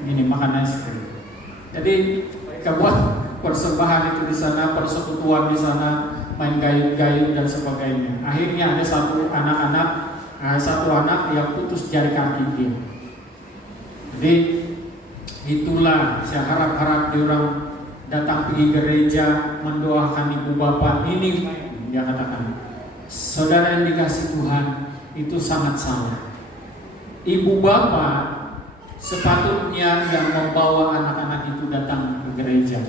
Ini makan es krim. Jadi mereka buat persembahan itu di sana, persekutuan di sana, main gayung-gayung dan sebagainya. Akhirnya ada satu anak yang putus jari kaki dia. Jadi itulah saya harap dia orang datang pergi gereja mendoakan ibu bapak ini. Dia katakan, saudara yang dikasih Tuhan, itu sangat salah. Ibu bapak sepatutnya yang membawa anak-anak itu datang ke gereja,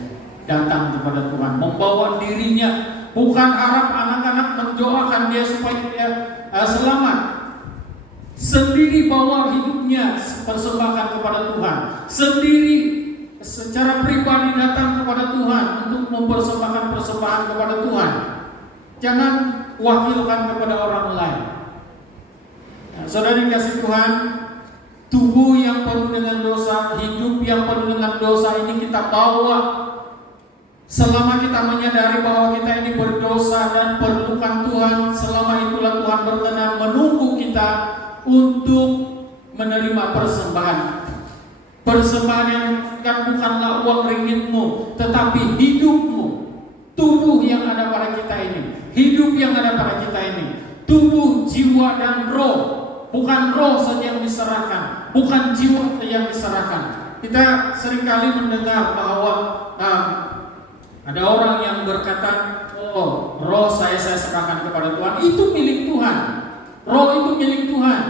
datang kepada Tuhan, membawa dirinya, bukan harap anak-anak mendoakan dia supaya dia selamat. sendiri bawa hidupnya persembahkan kepada Tuhan, sendiri secara pribadi datang kepada Tuhan untuk mempersembahkan persembahan kepada Tuhan. Jangan wakilkan kepada orang lain. Nah, saudara dikasih Tuhan, tubuh yang penuh dengan dosa, hidup yang penuh dengan dosa ini kita bawa selama kita menyadari bahwa kita ini berdosa dan perlukan Tuhan. Selama itulah Tuhan berkenan menunggu kita untuk menerima persembahan. Persembahan yang bukanlah uang ringgitmu, tetapi hidupmu, tubuh yang ada pada kita ini, hidup yang ada pada kita ini, tubuh, jiwa dan roh. Bukan roh saja yang diserahkan, bukan jiwa saja yang diserahkan. Kita seringkali mendengar bahwa ada orang yang berkata, oh, roh saya serahkan kepada Tuhan. Itu milik Tuhan. Roh itu milik Tuhan.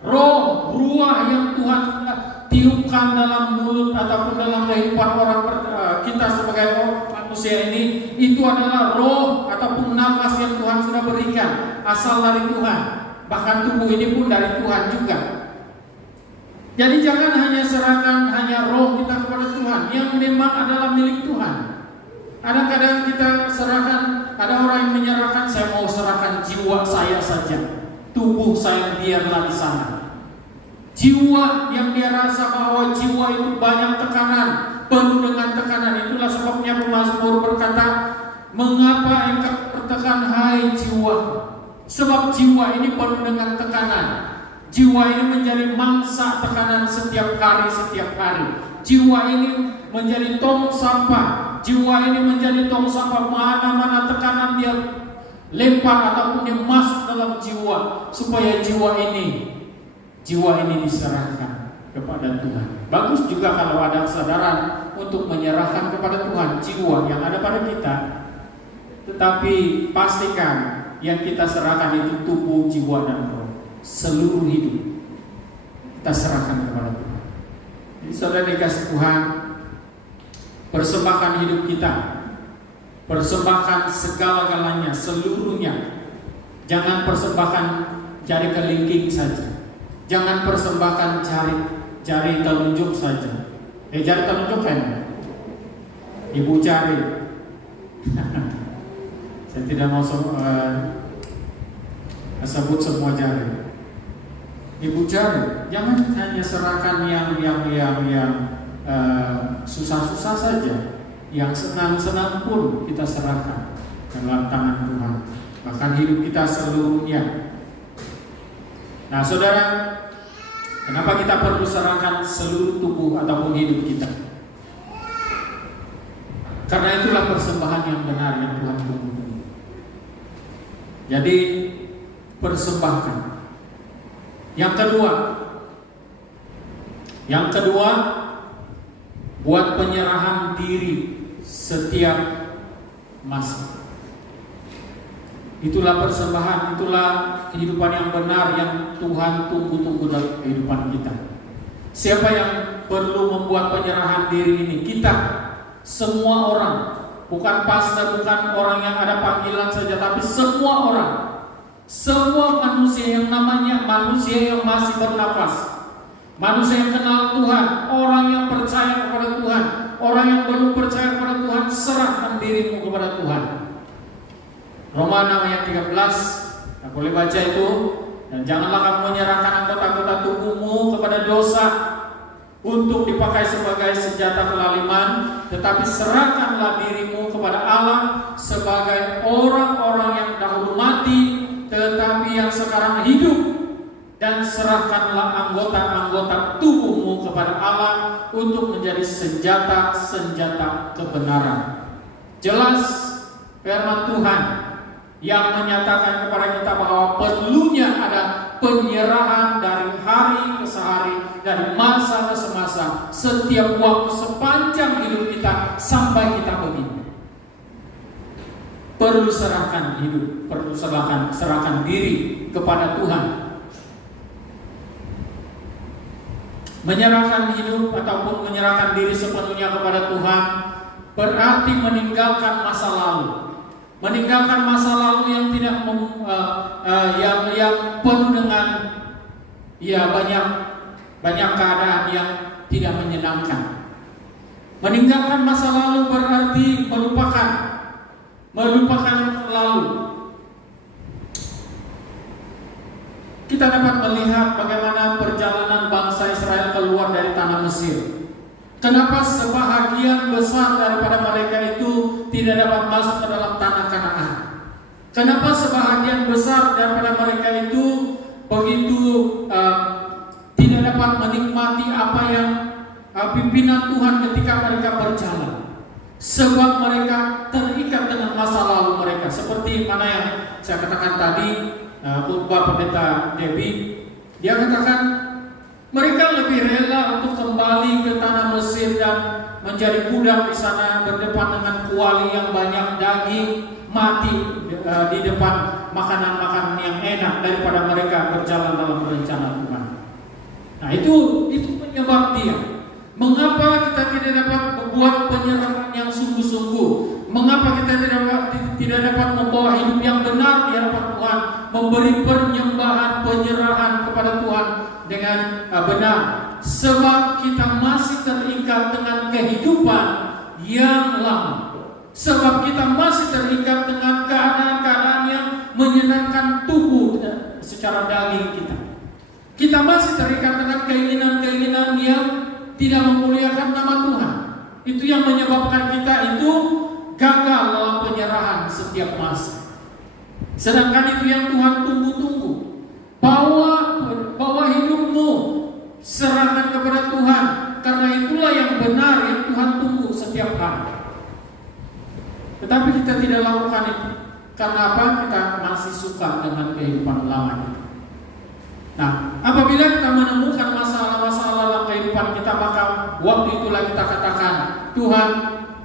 Roh, ruah yang Tuhan tiupkan dalam mulut ataupun dalam kehidupan orang kita sebagai manusia ini, itu adalah roh ataupun nafas yang Tuhan sudah berikan, asal dari Tuhan. Bahkan tubuh ini pun dari Tuhan juga. Jadi jangan hanya serahkan hanya roh kita kepada Tuhan yang memang adalah milik Tuhan. Kadang-kadang kita serahkan, ada orang yang menyerahkan, saya mau serahkan jiwa saya saja, tubuh saya biarlah di sana. Jiwa yang dia rasa bahwa jiwa itu banyak tekanan, penuh dengan tekanan. Itulah sebabnya pemazmur berkata, mengapa engkau tertekan hai jiwa? Sebab jiwa ini penuh dengan tekanan. Jiwa ini menjadi mangsa tekanan setiap hari. Jiwa ini menjadi tong sampah. Jiwa ini menjadi tong sampah. Mana-mana tekanan dia lempar ataupun dia masuk dalam jiwa, supaya jiwa ini diserahkan kepada Tuhan. Bagus juga kalau ada kesadaran untuk menyerahkan kepada Tuhan jiwa yang ada pada kita. Tetapi pastikan yang kita serahkan itu tubuh, jiwa dan roh, seluruh hidup kita serahkan kepada Tuhan. Jadi saudara dikasih Tuhan, persembahkan hidup kita, persembahkan segala-galanya, seluruhnya. Jangan persembahkan jari kelingking saja, jangan persembahkan jari telunjuk saja. Jari telunjuk kan? Ibu jari. Saya tidak mau sebut semua jari. Ibu jari, jangan hanya serahkan yang susah-susah saja. Yang senang-senang pun kita serahkan dalam tangan Tuhan. Bahkan hidup kita seluruhnya. Nah, saudara, kenapa kita perlu serahkan seluruh tubuh ataupun hidup kita? Karena itulah persembahan yang benar yang Tuhan tunggu. Jadi persembahkan. Yang kedua, buat penyerahan diri setiap masa. Itulah persembahan, itulah kehidupan yang benar yang Tuhan tunggu-tunggu dalam kehidupan kita. Siapa yang perlu membuat penyerahan diri ini? Kita, semua orang. Bukan pastor, bukan orang yang ada panggilan saja, tapi semua orang, semua manusia yang namanya manusia yang masih bernafas, manusia yang kenal Tuhan, orang yang percaya kepada Tuhan, orang yang belum percaya kepada Tuhan, serahkan dirimu kepada Tuhan. Roma 6 ayat 13, kita boleh baca itu. Dan janganlah kamu menyerahkan anggota-anggota tubuhmu kepada dosa untuk dipakai sebagai senjata kelaliman, tetapi serahkanlah dirimu kepada Allah sebagai orang-orang yang dahulu mati, tetapi yang sekarang hidup, dan serahkanlah anggota-anggota tubuhmu kepada Allah untuk menjadi senjata-senjata kebenaran. Jelas firman Tuhan yang menyatakan kepada kita bahwa perlunya ada penyerahan dari hari ke hari, dari masa ke semasa, setiap waktu sepanjang hidup kita sampai kita begini. Perlu serahkan hidup, perlu serahkan diri kepada Tuhan. Menyerahkan hidup ataupun menyerahkan diri sepenuhnya kepada Tuhan berarti meninggalkan masa lalu. Meninggalkan masa lalu yang tidak yang penuh dengan ya banyak keadaan yang tidak menyenangkan. Meninggalkan masa lalu berarti melupakan lalu. Kita dapat melihat bagaimana perjalanan bangsa Israel keluar dari tanah Mesir. Kenapa sebahagian besar daripada mereka itu tidak dapat masuk ke dalam tanah Kanaan? Kenapa sebahagian besar daripada mereka itu begitu tidak dapat menikmati apa yang pimpinan Tuhan ketika mereka berjalan? Sebab mereka terikat dengan masa lalu mereka. Seperti mana yang saya katakan tadi, khotbah pendeta Debbie, dia katakan mereka lebih rela untuk kembali ke tanah Mesir dan menjadi budak di sana, berdepan dengan kuali yang banyak, daging mati di depan makanan-makanan yang enak, daripada mereka berjalan dalam rencana Tuhan. Nah, itu penyebab dia. Mengapa kita tidak dapat membuat penyerahan yang sungguh-sungguh? Mengapa kita tidak dapat membawa hidup yang benar di hadapan Tuhan, memberi penyerahan kepada Tuhan dengan benar? Sebab kita masih terikat dengan kehidupan yang lama. Sebab kita masih terikat dengan keadaan-keadaan yang menyenangkan tubuh secara daging kita. Kita masih terikat dengan keinginan-keinginan yang tidak memuliakan nama Tuhan. Itu yang menyebabkan kita itu gagal dalam penyerahan setiap masa. Sedangkan itu yang Tuhan tunggu-tunggu. Bawa hidupmu, serahkan kepada Tuhan, karena itulah yang benar yang Tuhan tunggu setiap hari. Tetapi kita tidak lakukan itu. Karena apa? Kita masih suka dengan kehidupan lama. Nah, apabila kita menemukan masalah-masalah dalam kehidupan kita, maka waktu itulah kita katakan, Tuhan,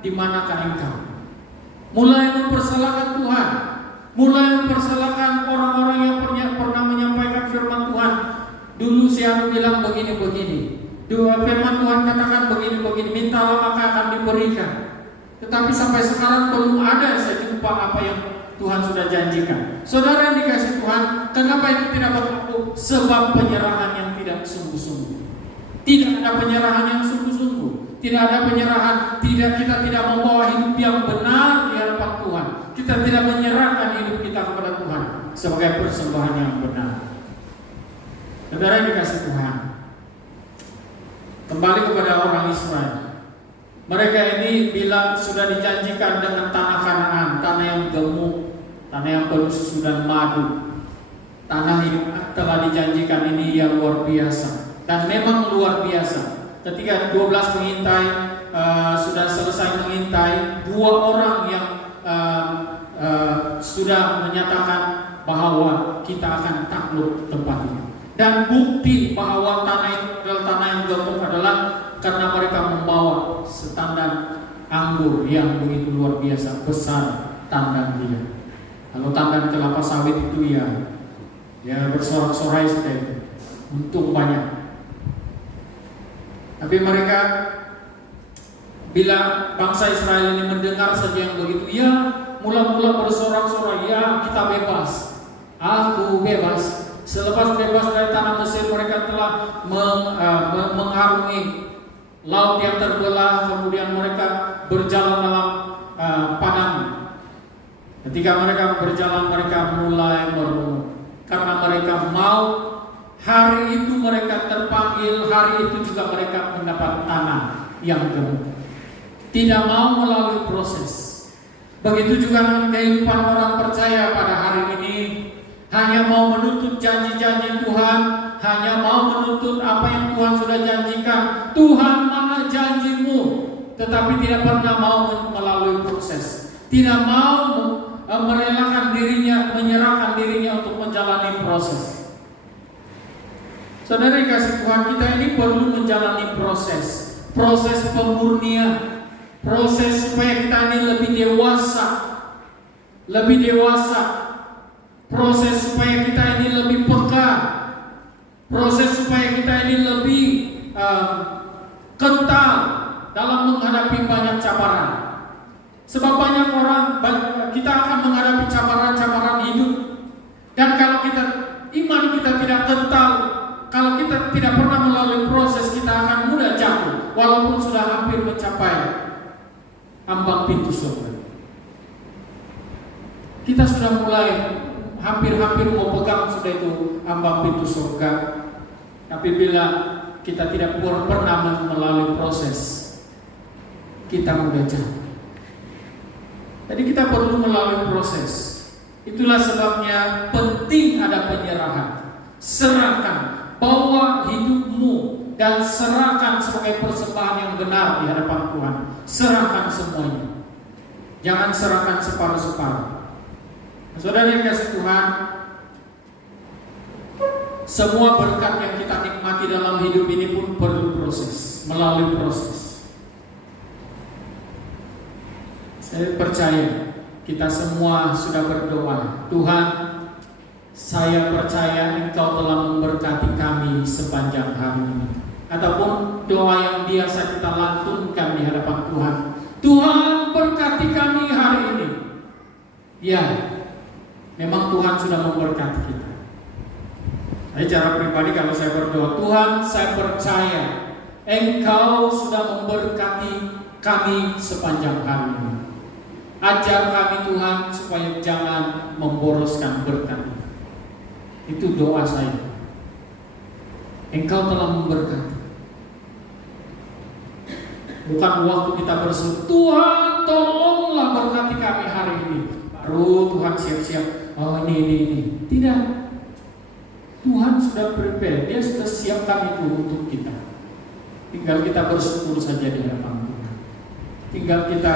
di manakah Engkau? Mulai mempersalahkan Tuhan, mulai mempersalahkan orang-orang yang pernah menyampaikan firman Tuhan. Dulu siapa bilang begini-begini, firman Tuhan katakan begini-begini, mintalah maka akan diberikan. Tetapi sampai sekarang belum ada saya jumpa apa yang Tuhan sudah janjikan. Saudara yang dikasih Tuhan, kenapa itu tidak berlaku? Sebab penyerahan yang tidak sungguh-sungguh. Tidak ada penyerahan yang sungguh-sungguh. Tidak ada penyerahan, kita tidak membawa hidup yang benar di hadapan Tuhan. Kita tidak menyerahkan hidup kita kepada Tuhan sebagai persembahan yang benar. Saudara yang dikasih Tuhan, kembali kepada orang Israel. Mereka ini bila sudah dijanjikan dengan tanah Kanaan, tanah yang gemuk, tanah yang penuh susu dan madu. Tanah yang telah dijanjikan ini yang luar biasa. Dan memang luar biasa. Ketika 12 pengintai sudah selesai mengintai, 2 orang yang sudah menyatakan bahwa kita akan takluk tempat ini. Dan bukti bahwa tanah itu adalah tanah yang gemuk adalah karena mereka membawa setandan anggur yang begitu luar biasa besar tandan dia. Kalau tandan kelapa sawit itu ya bersorak-sorai seperti itu, untung banyak. Tapi mereka, bila bangsa Israel ini mendengar saja yang begitu, mula-mula bersorak-sorai, kita bebas, aku bebas. Selepas bebas dari tanah Mesir, mereka telah mengarungi laut yang terbelah, kemudian mereka berjalan dalam padang. Ketika mereka berjalan, mereka mulai merenung, karena mereka mau hari itu mereka terpanggil, hari itu juga mereka mendapat tanah yang gemuk. Tidak mau melalui proses. Begitu juga dengan kehidupan orang percaya pada hari ini, hanya mau menuntut janji-janji Tuhan, hanya mau menuntut apa yang Tuhan sudah janjikan. Tuhan, mana janjimu? Tetapi tidak pernah mau melalui proses. Tidak mau merelakan dirinya, menyerahkan dirinya untuk menjalani proses. Saudara dikasih Tuhan, kita ini perlu menjalani proses. Proses pemurnian. Proses supaya kita ini lebih dewasa. Lebih dewasa. Proses supaya kita ini lebih peka. Proses supaya kita ini lebih kental dalam menghadapi banyak cabaran. Sebab banyak orang, kita akan menghadapi cabaran-cabaran hidup. Dan kalau iman kita tidak kental, kalau kita tidak pernah melalui proses, kita akan mudah jatuh walaupun sudah hampir mencapai ambang pintu surga. Kita sudah mulai hampir-hampir mau pegang sudah itu ambang pintu surga. Tapi bila kita tidak pernah melalui proses, kita mudah jatuh. Jadi kita perlu melalui proses. Itulah sebabnya penting ada penyerahan. Serahkan, bawa hidupmu dan serahkan sebagai persembahan yang benar di hadapan Tuhan. Serahkan semuanya. Jangan serahkan separuh-separuh. Saudara yang kasih Tuhan, semua berkat yang kita nikmati dalam hidup ini pun perlu proses, melalui proses. Saya percaya kita semua sudah berdoa, Tuhan, saya percaya Engkau telah memberkati kami sepanjang hari ini. Ataupun doa yang biasa kita lantunkan di hadapan Tuhan, Tuhan berkati kami hari ini. Ya, memang Tuhan sudah memberkati kita. Saya cara pribadi kalau saya berdoa, Tuhan, saya percaya Engkau sudah memberkati kami sepanjang hari ini. Ajar kami Tuhan supaya jangan memboroskan berkat. Itu doa saya. Engkau telah memberkati. Bukan waktu kita berseru, Tuhan tolonglah berkati kami hari ini, baru Tuhan siap-siap, oh ini. Tidak. Tuhan sudah prepare, Dia sudah siapkan itu untuk kita. Tinggal kita bersyukur saja di hadapan Tuhan. Tinggal kita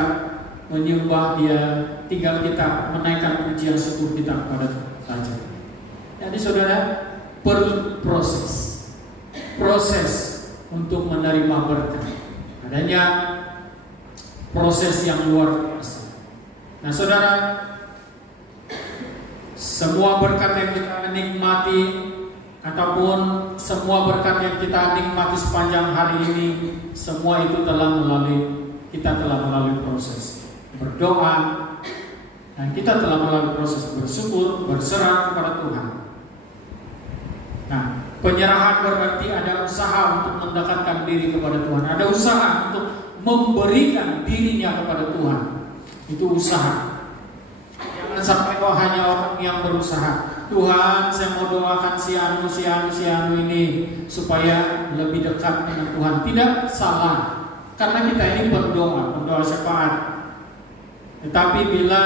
menyembah Dia, tinggal kita menaikkan pujian syukur kita kepada Tuhan saja. Jadi saudara, perlu proses untuk menerima berkat. Adanya proses yang luar biasa. Nah saudara, semua berkat yang kita nikmati ataupun semua berkat yang kita nikmati sepanjang hari ini, semua itu kita telah melalui proses berdoa, dan kita telah melalui proses bersyukur, berserah kepada Tuhan. Nah, penyerahan berarti ada usaha untuk mendekatkan diri kepada Tuhan, ada usaha untuk memberikan dirinya kepada Tuhan. Itu usaha. Jangan sampai hanya orang yang berusaha. Tuhan, saya mau doakan si anu ini supaya lebih dekat dengan Tuhan. Tidak salah, karena kita ini berdoa syafaat. Tetapi bila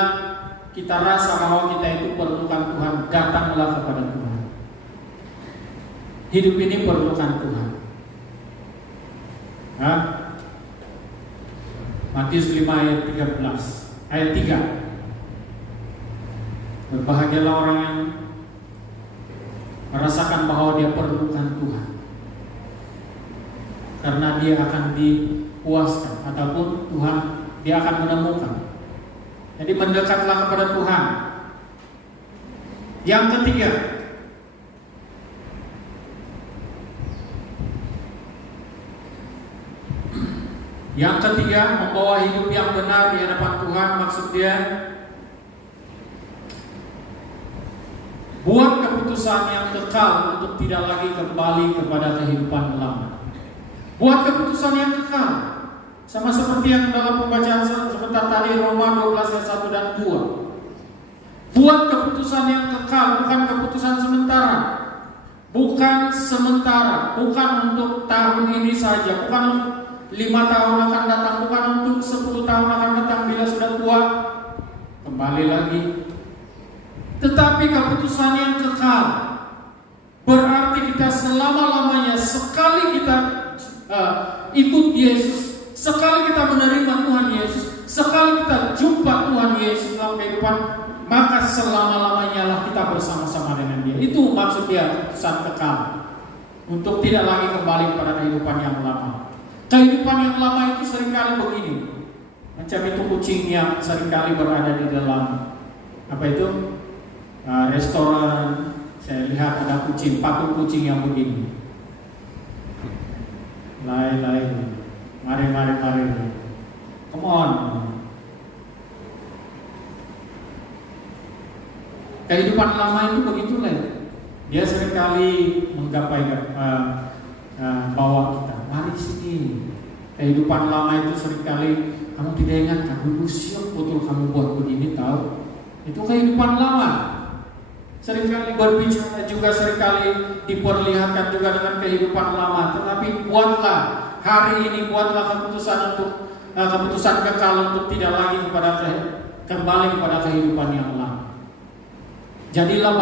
kita rasa bahwa kita itu perlukan Tuhan, datanglah kepada Tuhan. Hidup ini perlukan Tuhan. Matius 5 ayat 13, ayat 3. Berbahagialah orang yang merasakan bahwa dia perlukan Tuhan, karena dia akan dipuaskan ataupun Tuhan dia akan menemukan. Jadi mendekatlah kepada Tuhan. Yang ketiga, membawa hidup yang benar di hadapan Tuhan, maksud dia buat keputusan yang kekal untuk tidak lagi kembali kepada kehidupan lama. Buat keputusan yang kekal, sama seperti yang dalam pembacaan sebentar tadi, Roma 12 ayat 1 dan 2. Buat keputusan yang kekal, bukan keputusan sementara. Bukan untuk tahun ini saja, bukan untuk 5 tahun akan datang, bukan untuk 10 tahun akan datang bila sudah tua kembali lagi. Tetapi keputusan yang kekal berarti kita selama-lamanya, sekali kita ikut Yesus, sekali kita menerima Tuhan Yesus, sekali kita jumpa Tuhan Yesus dalam kehidupan, maka selama-lamanya lah kita bersama-sama dengan Dia. Itu maksud dia keputusan kekal, untuk tidak lagi kembali kepada kehidupan yang lama. Kehidupan yang lama itu seringkali begini, macam itu kucing yang seringkali berada di dalam restoran. Saya lihat ada kucing, patung kucing yang begini, lari, mari, come on. Kehidupan lama itu begitulah. Dia seringkali menggapai bawa kita, mari sini. Kehidupan lama itu seringkali kamu tidak ingatkan, dulu siap betul kamu buat begini tahu. Itu kehidupan lama. Seringkali berbicara juga seringkali diperlihatkan juga dengan kehidupan lama. Tetapi buatlah hari ini, buatlah keputusan kekal untuk tidak lagi kembali kepada kehidupan yang lama. Jadilah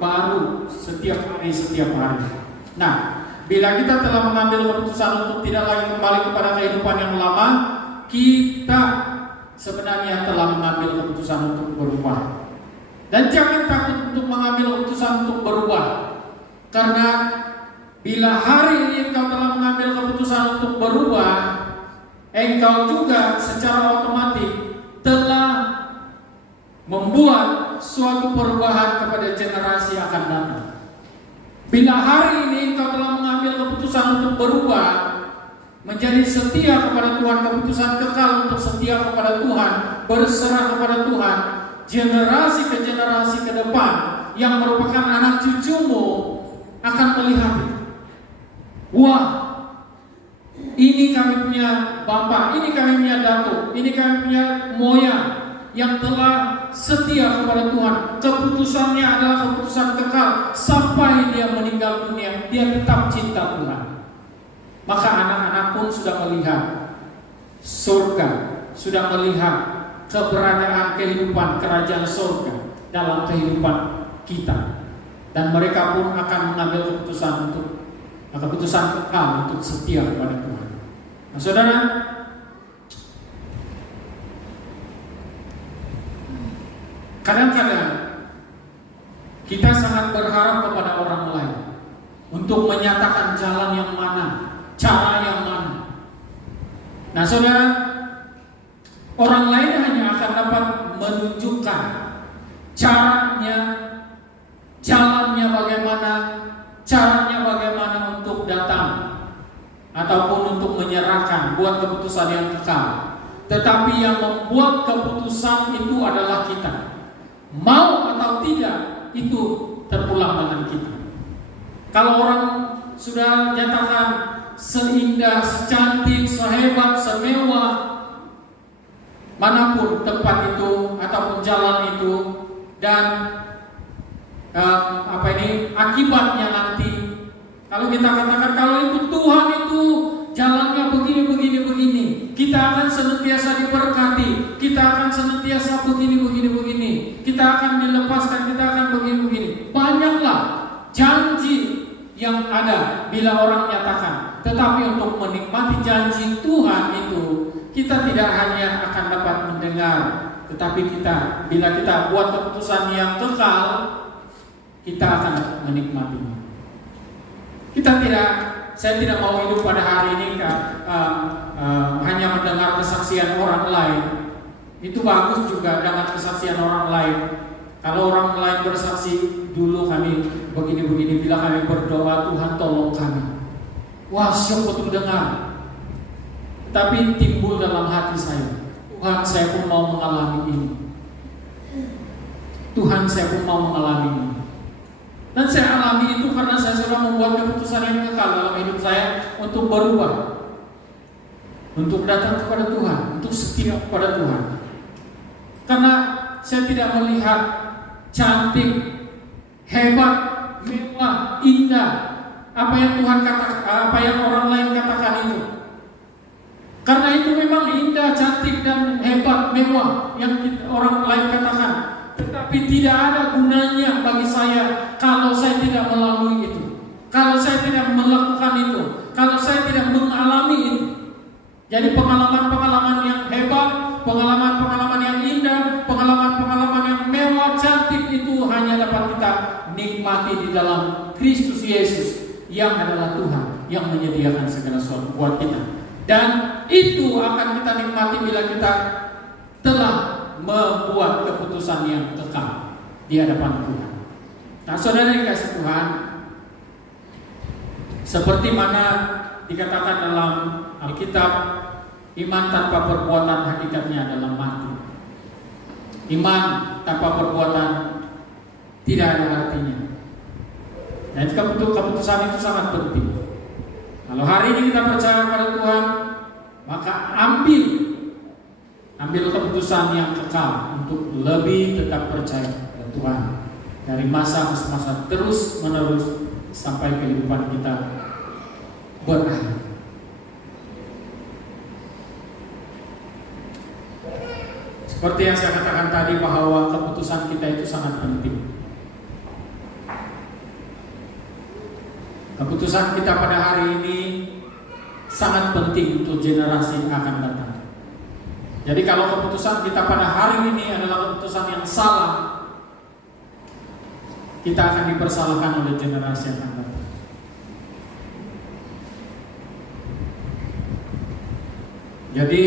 baru setiap hari. Nah, bila kita telah mengambil keputusan untuk tidak lagi kembali kepada kehidupan yang lama, kita sebenarnya telah mengambil keputusan untuk berubah. Dan jangan takut untuk mengambil keputusan untuk berubah. Karena bila hari ini engkau telah mengambil keputusan untuk berubah, engkau juga secara otomatis telah membuat suatu perubahan kepada generasi akan datang. Bila hari ini engkau telah mengambil keputusan untuk berubah, menjadi setia kepada Tuhan, keputusan kekal untuk setia kepada Tuhan, berserah kepada Tuhan, generasi ke generasi ke depan yang merupakan anak cucumu akan melihat, wah, ini kami punya bapak, ini kami punya datuk, ini kami punya moyang yang telah setia kepada Tuhan. Keputusannya adalah keputusan kekal sampai dia meninggal dunia, dia tetap cinta Tuhan. Maka anak-anak pun sudah melihat surga, sudah melihat keberadaan kehidupan kerajaan surga dalam kehidupan kita, dan mereka pun akan mengambil keputusan kekal untuk setia kepada Tuhan. Nah, saudara, kadang-kadang kita sangat berharap kepada orang lain untuk menyatakan jalan yang mana, cara yang mana. Nah, saudara, orang lain hanya akan dapat menunjukkan caranya, jalannya bagaimana, caranya bagaimana untuk datang ataupun untuk menyerahkan, buat keputusan yang kekal. Tetapi yang membuat keputusan itu adalah kita. Mau atau tidak, itu terpulang dengan kita. Kalau orang sudah nyatakan seindah, secantik, sehebat, semewah manapun tempat itu ataupun jalan itu, dan akibatnya nanti, kalau kita katakan kalau itu Tuhan itu jalannya begini, kita akan senantiasa diberkati, kita akan senantiasa begini, kita akan dilepaskan, kita akan begini. Banyaklah janji yang ada bila orang nyatakan. Tetapi untuk menikmati janji Tuhan itu, kita tidak hanya akan dapat mendengar, tetapi bila kita buat keputusan yang kekal, kita akan menikmatinya. Saya tidak mau hidup pada hari ini hanya mendengar kesaksian orang lain. Itu bagus juga dengan kesaksian orang lain. Kalau orang lain bersaksi, dulu kami begini, bila kami berdoa, Tuhan tolong kami. Wah, syok betul dengar. Tapi timbul dalam hati saya, Tuhan, saya pun mau mengalami ini. Tuhan, saya pun mau mengalami ini. Dan saya alami itu karena saya sudah membuat keputusan yang kekal dalam hidup saya untuk berubah, untuk datang kepada Tuhan, untuk setia kepada Tuhan. Karena saya tidak melihat cantik, hebat, mewah, indah apa yang Tuhan katakan, apa yang orang lain katakan itu. Karena itu memang indah, cantik, dan hebat, mewah yang orang lain katakan. Tetapi tidak ada gunanya bagi saya kalau saya tidak melalui itu, kalau saya tidak melakukan itu, kalau saya tidak mengalami itu. Jadi pengalaman-pengalaman yang hebat, pengalaman-pengalaman yang indah, pengalaman-pengalaman yang mewah, cantik itu hanya dapat kita nikmati di dalam Kristus Yesus yang adalah Tuhan yang menyediakan segala sesuatu buat kita. Dan itu akan kita nikmati bila kita telah membuat keputusan yang kekal di hadapan Tuhan. Nah, saudara yang kasih Tuhan, seperti mana dikatakan dalam Alkitab, iman tanpa perbuatan hakikatnya adalah mati. Iman tanpa perbuatan tidak ada artinya. Dan keputusan itu sangat penting. Kalau hari ini kita percaya pada Tuhan, maka ambil keputusan yang kekal untuk lebih tetap percaya pada Tuhan dari masa ke masa terus menerus sampai kehidupan kita berakhir. Seperti yang saya katakan tadi bahwa keputusan kita itu sangat penting. Keputusan kita pada hari ini sangat penting untuk generasi yang akan datang. Jadi kalau keputusan kita pada hari ini adalah keputusan yang salah, kita akan dipersalahkan oleh generasi yang akan datang. Jadi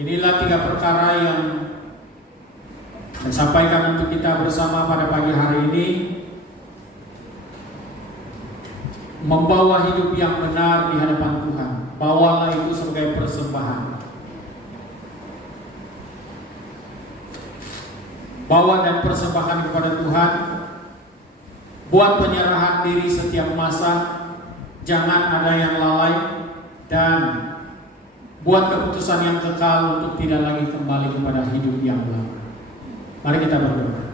inilah 3 perkara yang saya sampaikan untuk kita bersama pada pagi hari ini. Membawa hidup yang benar di hadapan Tuhan. Bawalah itu sebagai persembahan. Bawa dan persembahkan kepada Tuhan. Buat penyerahan diri setiap masa. Jangan ada yang lalai. Dan buat keputusan yang kekal untuk tidak lagi kembali kepada hidup yang lama. Mari kita berdoa.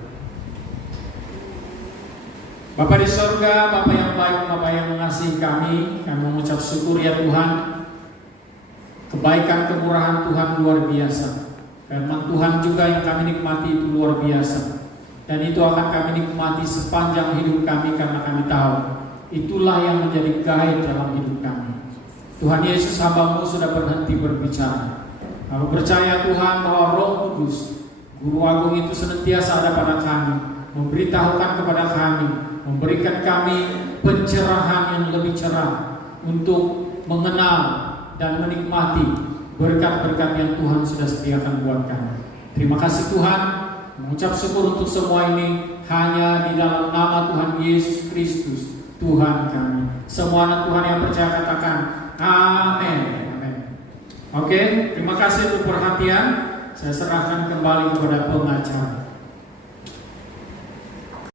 Bapa di surga, Bapa yang baik, Bapa yang mengasihi kami mengucap syukur ya Tuhan. Kebaikan kemurahan Tuhan luar biasa. Firman Tuhan juga yang kami nikmati itu luar biasa. Dan itu akan kami nikmati sepanjang hidup kami karena kami tahu itulah yang menjadi guide dalam hidup kami. Tuhan Yesus, hamba-Mu sudah berhenti berbicara. Kami percaya Tuhan bahwa Roh Kudus, Guru Agung itu senantiasa ada pada kami, memberitahukan kepada kami, memberikan kami pencerahan yang lebih cerah untuk mengenal dan menikmati berkat-berkat yang Tuhan sudah sediakan buat kami. Terima kasih Tuhan, mengucap syukur untuk semua ini hanya di dalam nama Tuhan Yesus Kristus, Tuhan kami. Semua anak Tuhan yang percaya katakan amin. Amin. Oke, terima kasih untuk perhatian. Saya serahkan kembali kepada pengacara.